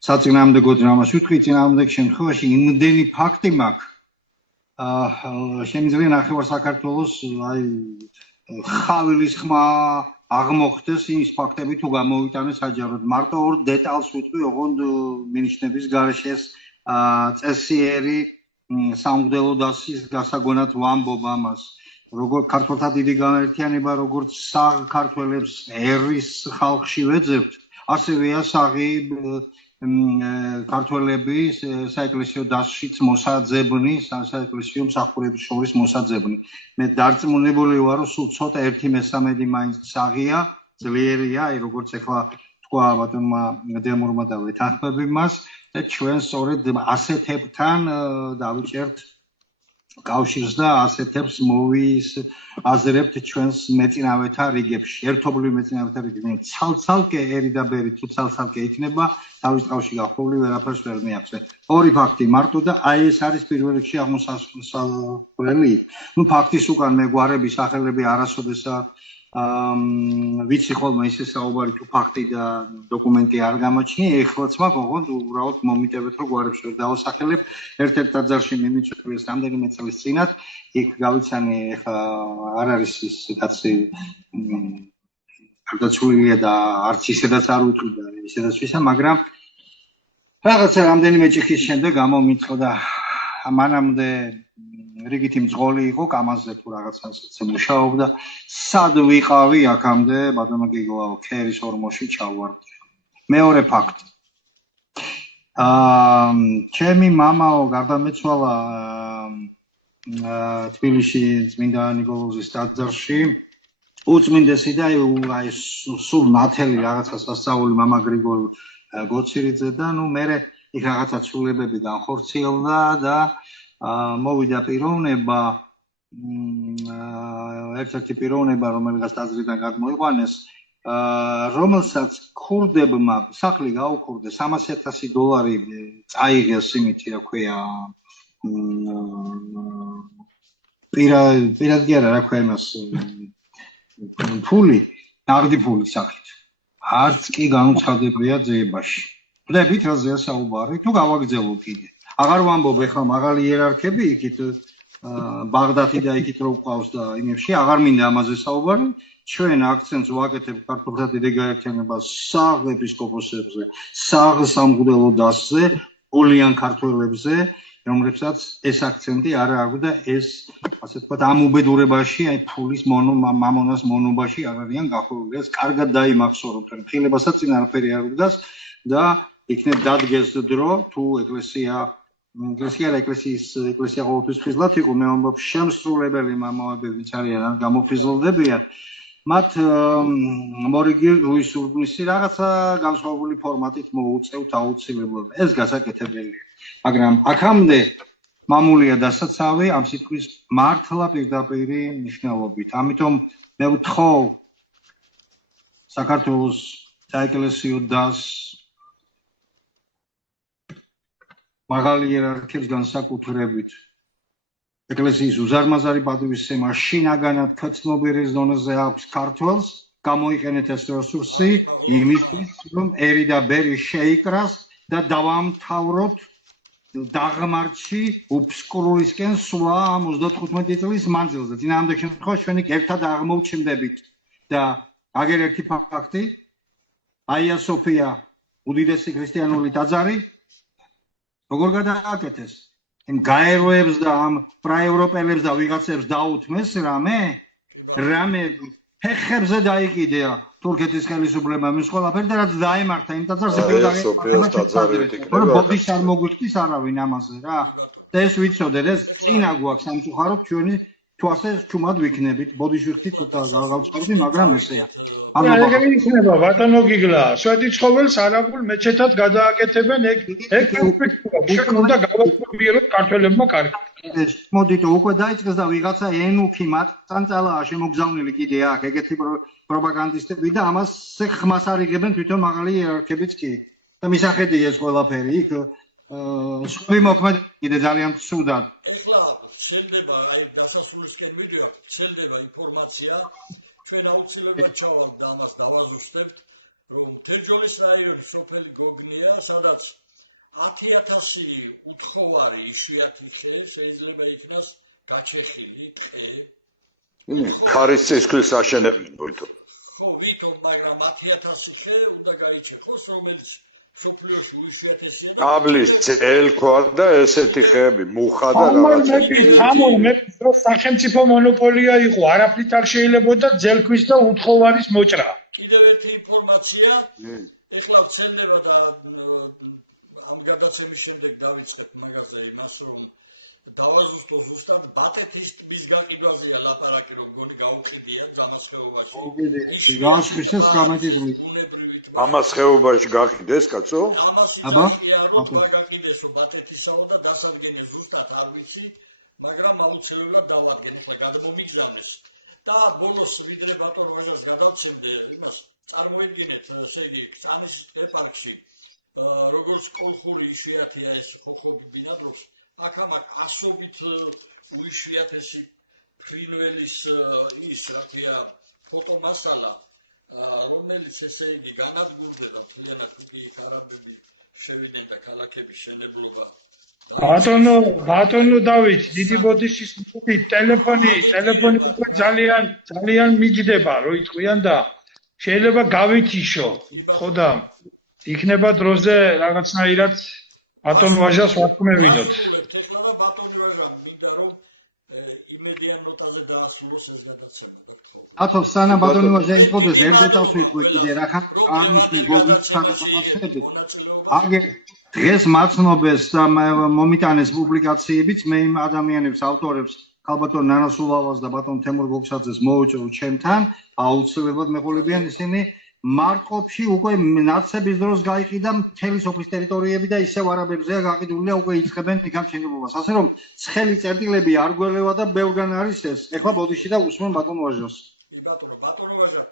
საწინააღმდეგოდ ამას ვიტყვი, წინააღმდეგ შემთხვევაში იმდენი ფაქტი მაქვს. შემიძლია ნახევარ საქართველოს აი ხავილის ხმა აღმოხდეს ის ფაქტები თუ გამოვიტანეს საჯაროდ. მარტო ორ დეტალს ვიტყვი, ოღონდ მინიშნების გარეშე ეს წესიერი სამღვდელო დასის გასაგონად ვამბობ ამას. როგორ ქართველთა დიდი გაერთიანება, როგორც საღ ქართველებს ერის ხალხში ვეძებთ, ასევეა საღი ქართველები საეკლესიო დასშიც მოსაძებნი, საეკლესიო მსახურების შორის მოსაძებნი. მე დარწმუნებული ვარ, რომ სულ ცოტა 1/3 მაინც საღია, ძლიერია, აი როგორც ახლა თქვა ბატონმა დემურმა და ვეთანხმები მას და ჩვენ სწორედ ასეთებთან დავიჭერთ კავშირს და ასეთებს მოვიაზრებთ ჩვენს მეწინავეთა რიგებში. ერთობლივ მეწინავეთა რიგებში ცალ-ცალკე ერი და ბერი თუ ცალ-ცალკე იქნება, თავის თავში გახული ვერაფერს ვერ მიაღწევ. ორი ფაქტი მარტო და აი ეს არის პირველ რიგში აღმოსასვლელი. ნუ ფაქტის უკან მე გვარები, სახელები არასოდესა ვიცი ხოლმე ისე საუბარი თუ ფაქტი და დოკუმენტი არ გამოჩნია, ეხლაც მაქვს, ოღონდ უბრალოდ მომიტევეთ, რომ გვარებს ვერ დავასახელებ. ერთ-ერთ ტაძარში მიმიწვიეს რამდენიმე წლის წინათ, იქ გავიცანი, ეხლა არ არის ის კაცი გარდაცვლილია და არც ისედაც არ უთვლი და ისედაც ვისა, მაგრამ რაღაცა რამდენიმე ჭიხის შემდეგ გამომიტყდა მანამდე რიგითი მძღოლი იყო კამაზზე თუ რაღაცაზე მუშაობდა. სად ვიყავი აქამდე ბატონო გიგლაო ქერის ორმოში ჩავარდი. მეორე ფაქტი. ჩემი მამაო გარდამეცვალა თბილისში წმინდა ნიკოლოზის ტაძარში. უწმინდესი და აი სულ ნათელი რაღაცა სასწაული მამა გრიგოლ გოცირიძე და ნუ მე იქ რაღაცა ცვლილებები განხორციელდა და მოვიდა პიროვნება ერთ-ერთი პიროვნება რომელიღაც ტაძრიდან გადმოიყვანეს რომელსაც ქურდებმა სახლი გაუქურდეს $300,000 წაიღეს იმითი რა ქვია პირადგი რა ქვია იმას ფული ნაღდი ფული სახლით არც კი განუცხადებია ძეებაში ვდებით რაზეა საუბარი თუ გავაგრძელოთ კიდე აღარ ვამბობ ეხლა მაღალი იერარქები იქით ბაღდათი და იქით რო ყავს და იმებში აღარ მინდა ამაზე საუბარი ჩვენ აქცენტს ვაკეთებთ ქართულთა დიდი გაერთიანებას საღ ეპისკოპოსებზე საღ სამღვდელო დასზე ოლიან ქართველებზე რომლებსაც ეს აქცენტი არ აქვს და ეს ასე ვთქვათ ამ უბედურებაში აი ფულის მამონას მონობაში არ არიან გახურული ეს კარგად დაიმახსოვროთ რომ ხილებასაც წინ არაფერი არ უდგას და იქნებ დადგეს დრო თუ ეკლესია ყოველთვის ფიზლად იყო მე ვამბობ შემსრულებელი მამაები ვინც არიან გამოფიზლდებიან მათ მორიგი ლუის ურბნისი რაღაცა განსხვავებული ფორმატით მოუწევთ აუცილებლად ეს გასაკეთებელია მაგრამ აქამდე მამულია დასაცავი ამ სიტყვის მართლა პირდაპირი მნიშვნელობით ამიტომ მე ვთხოვ საქართველოს საეკლესიო დასს მაღალი იერარქიებს განსაკუთრებით ეკლესიის უზარმაზარი პატივისცემა შინაგანად ქცნობიერის დონეზე აქვს ქართველს გამოიყენეთ ეს რესურსი იმისთვის რომ ერი და ბერი შეიკრას და დავამთავროთ დაღმართში უბსკურისკენ სვლა ამ 35 წლის მანძილზე წინააღმდეგ შემთხვევაში ჩვენ ერთად აღმოჩნდებით და აგერ ერთი ფაქტი აია სოფია უდიდესი ქრისტიანული ტაძარი როგორ გადააკეთეს იმ გაეროებს და ამ პრაევროპელებს და ვიღაცებს დაუთმეს რამე ფეხებზე დაიკიდეა თურქეთის ხელისუფლებამ ის ყველაფერი და რაც დაემართა იმ ტაძარზე სოფიას ტაძარი იქნება ბოდიშ არ მოგვიქცის არავინ ამაზე რა და ეს ვიცოდეთ ეს წინა გვაქვს სამწუხაროდ ჩვენი თუ ასე ჩუმად ვიქნებით ბოდიშ ვიხდი ცოტა გავწყობდი მაგრამ ესეა ეგრე იქნება ბატონო გიგლა სვეტი ცხოველს არაბულ მეჩეთად გადააკეთებენ ეგ ჩვენ უნდა გავაკეთებიოთ ქართველებმა კარგი მოდით უკვე დაიწყეს და ვიღაცა ენუქი მაწანწალაა შემოგზავნილი კიდე აქ ეგეთი პროპაგანდისტები და ამას ხმას არიგებენ თვითონ მაღალი იერარქებიც კი და მისახედია ეს ყველაფერი იქ სხვები მოქმედ კიდე ძალიან ცუდად ეხლა შეიძლება აი დასასრულისკენ მივიდეთ შეიძლება ინფორმაცია ჩვენ აუცილებლად ჩავალთ და ამას დავაზუსტებთ რომ კერძოლის რაიონის სოფელი გოგნია სადაც 10,000 უთხოვარი იშვიათი ხე შეიძლება იქნას გაჩეხილი ტყე ქარის წისქვილს აშენებენ თვითონ ხო ვითომ მაგრამ 10,000-ზე უნდა გაიჩეხოს რომელიც სოფლიოს უიშვიათესია და კაბლის წელქვა და ესეთი ხეები, მუხა და ამან რაღაცა. მეფის დროს სახელმწიფო მონოპოლია იყო, არაფრით არ შეიძლებოდა ძელქვის და უთხოვარის მოჭრა. კიდევ ერთი ინფორმაცია ეხლა ვცემდება და ამ გადაცემის შემდეგ დავიწყებ მაგაზე იმას რომ დავაზუსტო ზუსტად ბათეთის ტბის გაყიდვაზეა ლაპარაკი რომ გონი გაუყიდია ამას ხეობაში. მოგიდე გაასხვისეს გამეთიძვლით ამას ხეობაში გაყიდეს, კაცო? აბა გაყიდესო ბათეთისაო და დასადგენე ზუსტად არ ვიცი, მაგრამ აუცილებლად დავაკეთე და გადმომიჯამეს. და ბოლოს ვიდრე ბატონ ვაჟას გადავცემდე იმას წარმოიდგინეთ ესე იგი წანის ეპარქში როგორც კოლხური იშვიათია ეს ხოხობი ბინადრობს აქ ამან ასობით უიშვიათესი ფრინველის ის რათია ფოტომასალა რომელიც ესე იგი განადგურდება მთლიანად იგი არაბები შევიდნენ და ქალაქების შენებლობა ბატონო დავით, დიდი ბოდიშის ტელეფონი უკვე ძალიან მიჯდება, რო იტყვიან და შეიძლება გავითიშო, ხოდა იქნება დროზე რაღაცნაირად ბატონ ვაჟას ვათქმევინოთ. ეხლა ბატონ ვაჟა მინდა რომ იმედიან ნოტაზე დაასრულოს ეს გადაცემა. ათო სანა ბატონი ვაჟა იყოდეს ერთ დეტალს ვიტყვი კიდე რა ხარ არნიშნე გოგის საკითხები აგერ დღეს მაცნობეს და მომიტანეს პუბლიკაციებიც მე იმ ადამიანებს ავტორებს ქალბატონ ნანასულავას და ბატონ თემურ გოგსაძეს მოუჭრ ჩემთან აუცილებლად მეყოლებიან ისინი მარკოფში უკვე ნაცების დროს გაიყიდა მთელი სოფლის ტერიტორიები და ისევ არაბებზეა გაყიდულია უკვე იწყებენ იქამ შენებობას ასე რომ ცხელი წერტილები არ გველევა და ბევრგან არის ეს ეხლა ბოდიში და უსმენ ბატონ ვაჟას ბატონ ვაჟა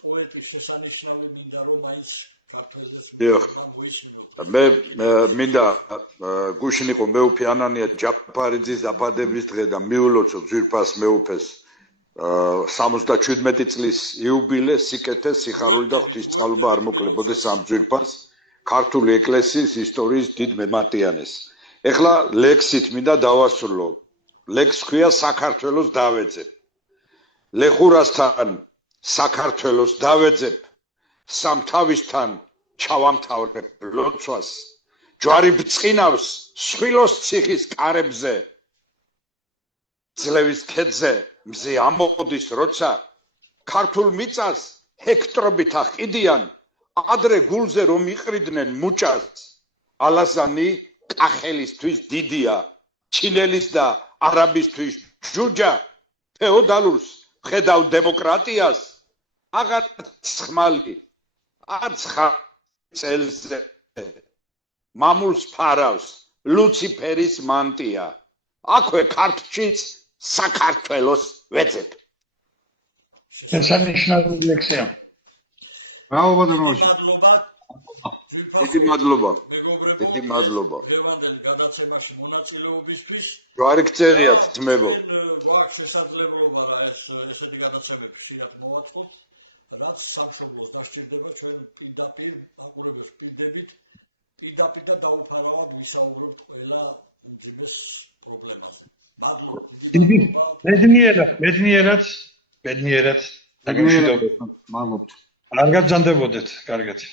პოეტის შესანიშნავი მინდა რომ მაინც მე მინდა გუშინ იყო მეუფე ანანია ჯაფარიძის დაბადების დღე და მიულოცო ძვირფას მეუფეს 77 წლის იუბილე სიკეთე სიხარული და ღვთისწყალობა არ მოკლებოდეს ამ ძვირფას ქართული ეკლესიის ისტორიის დიდ მემატიანეს ეხლა ლექსით მინდა დავასრულო ლექს ქვია საქართველოს დავეძებ ლეხურასთან საქართველოს დავეძებ სამთავისთან ჩავამთავრებ ლოცვას ჯვარი ბწყინავს სხვილოს ციხის კარებზე ძლევის ქედზე მზე ამოდის როცა ქართულ მიწას ჰექტრობით აყიდიან ადრე გულზე რომ იყრიდნენ მუჭას ალაზანი კახელისთვის დიდია ჩინელის და არაბისთვის ჯუჯა ფეოდალურს ხედავ დემოკრატიას აღარც ხმალი არც წელზე მამულს ფარავს ლუციფერის მანტია აქვე ქართლშიც საქართველოს ვეძებ შესანიშნავი ლექსია ბრავო ბატონ ვაჟა დიდი მადლობა ლევანდელ გადაცემაში მონაწილეობისთვის ჯვარი გწერიათ ძმებო გვაქვს შესაძლებლობა რა ესეთი გადაცემები ხშირად მოვაწყოთ რაც სამშობლოს დასჭირდება ჩვენ პირდაპირ აყურებელს პირდებით პირდაპირ და დაუფარავად ვისაუბრებთ ყველა უმძიმეს პრობლემაზე. ბედნიერად მადლობთ არ გაგზანდებოდეთ კარგად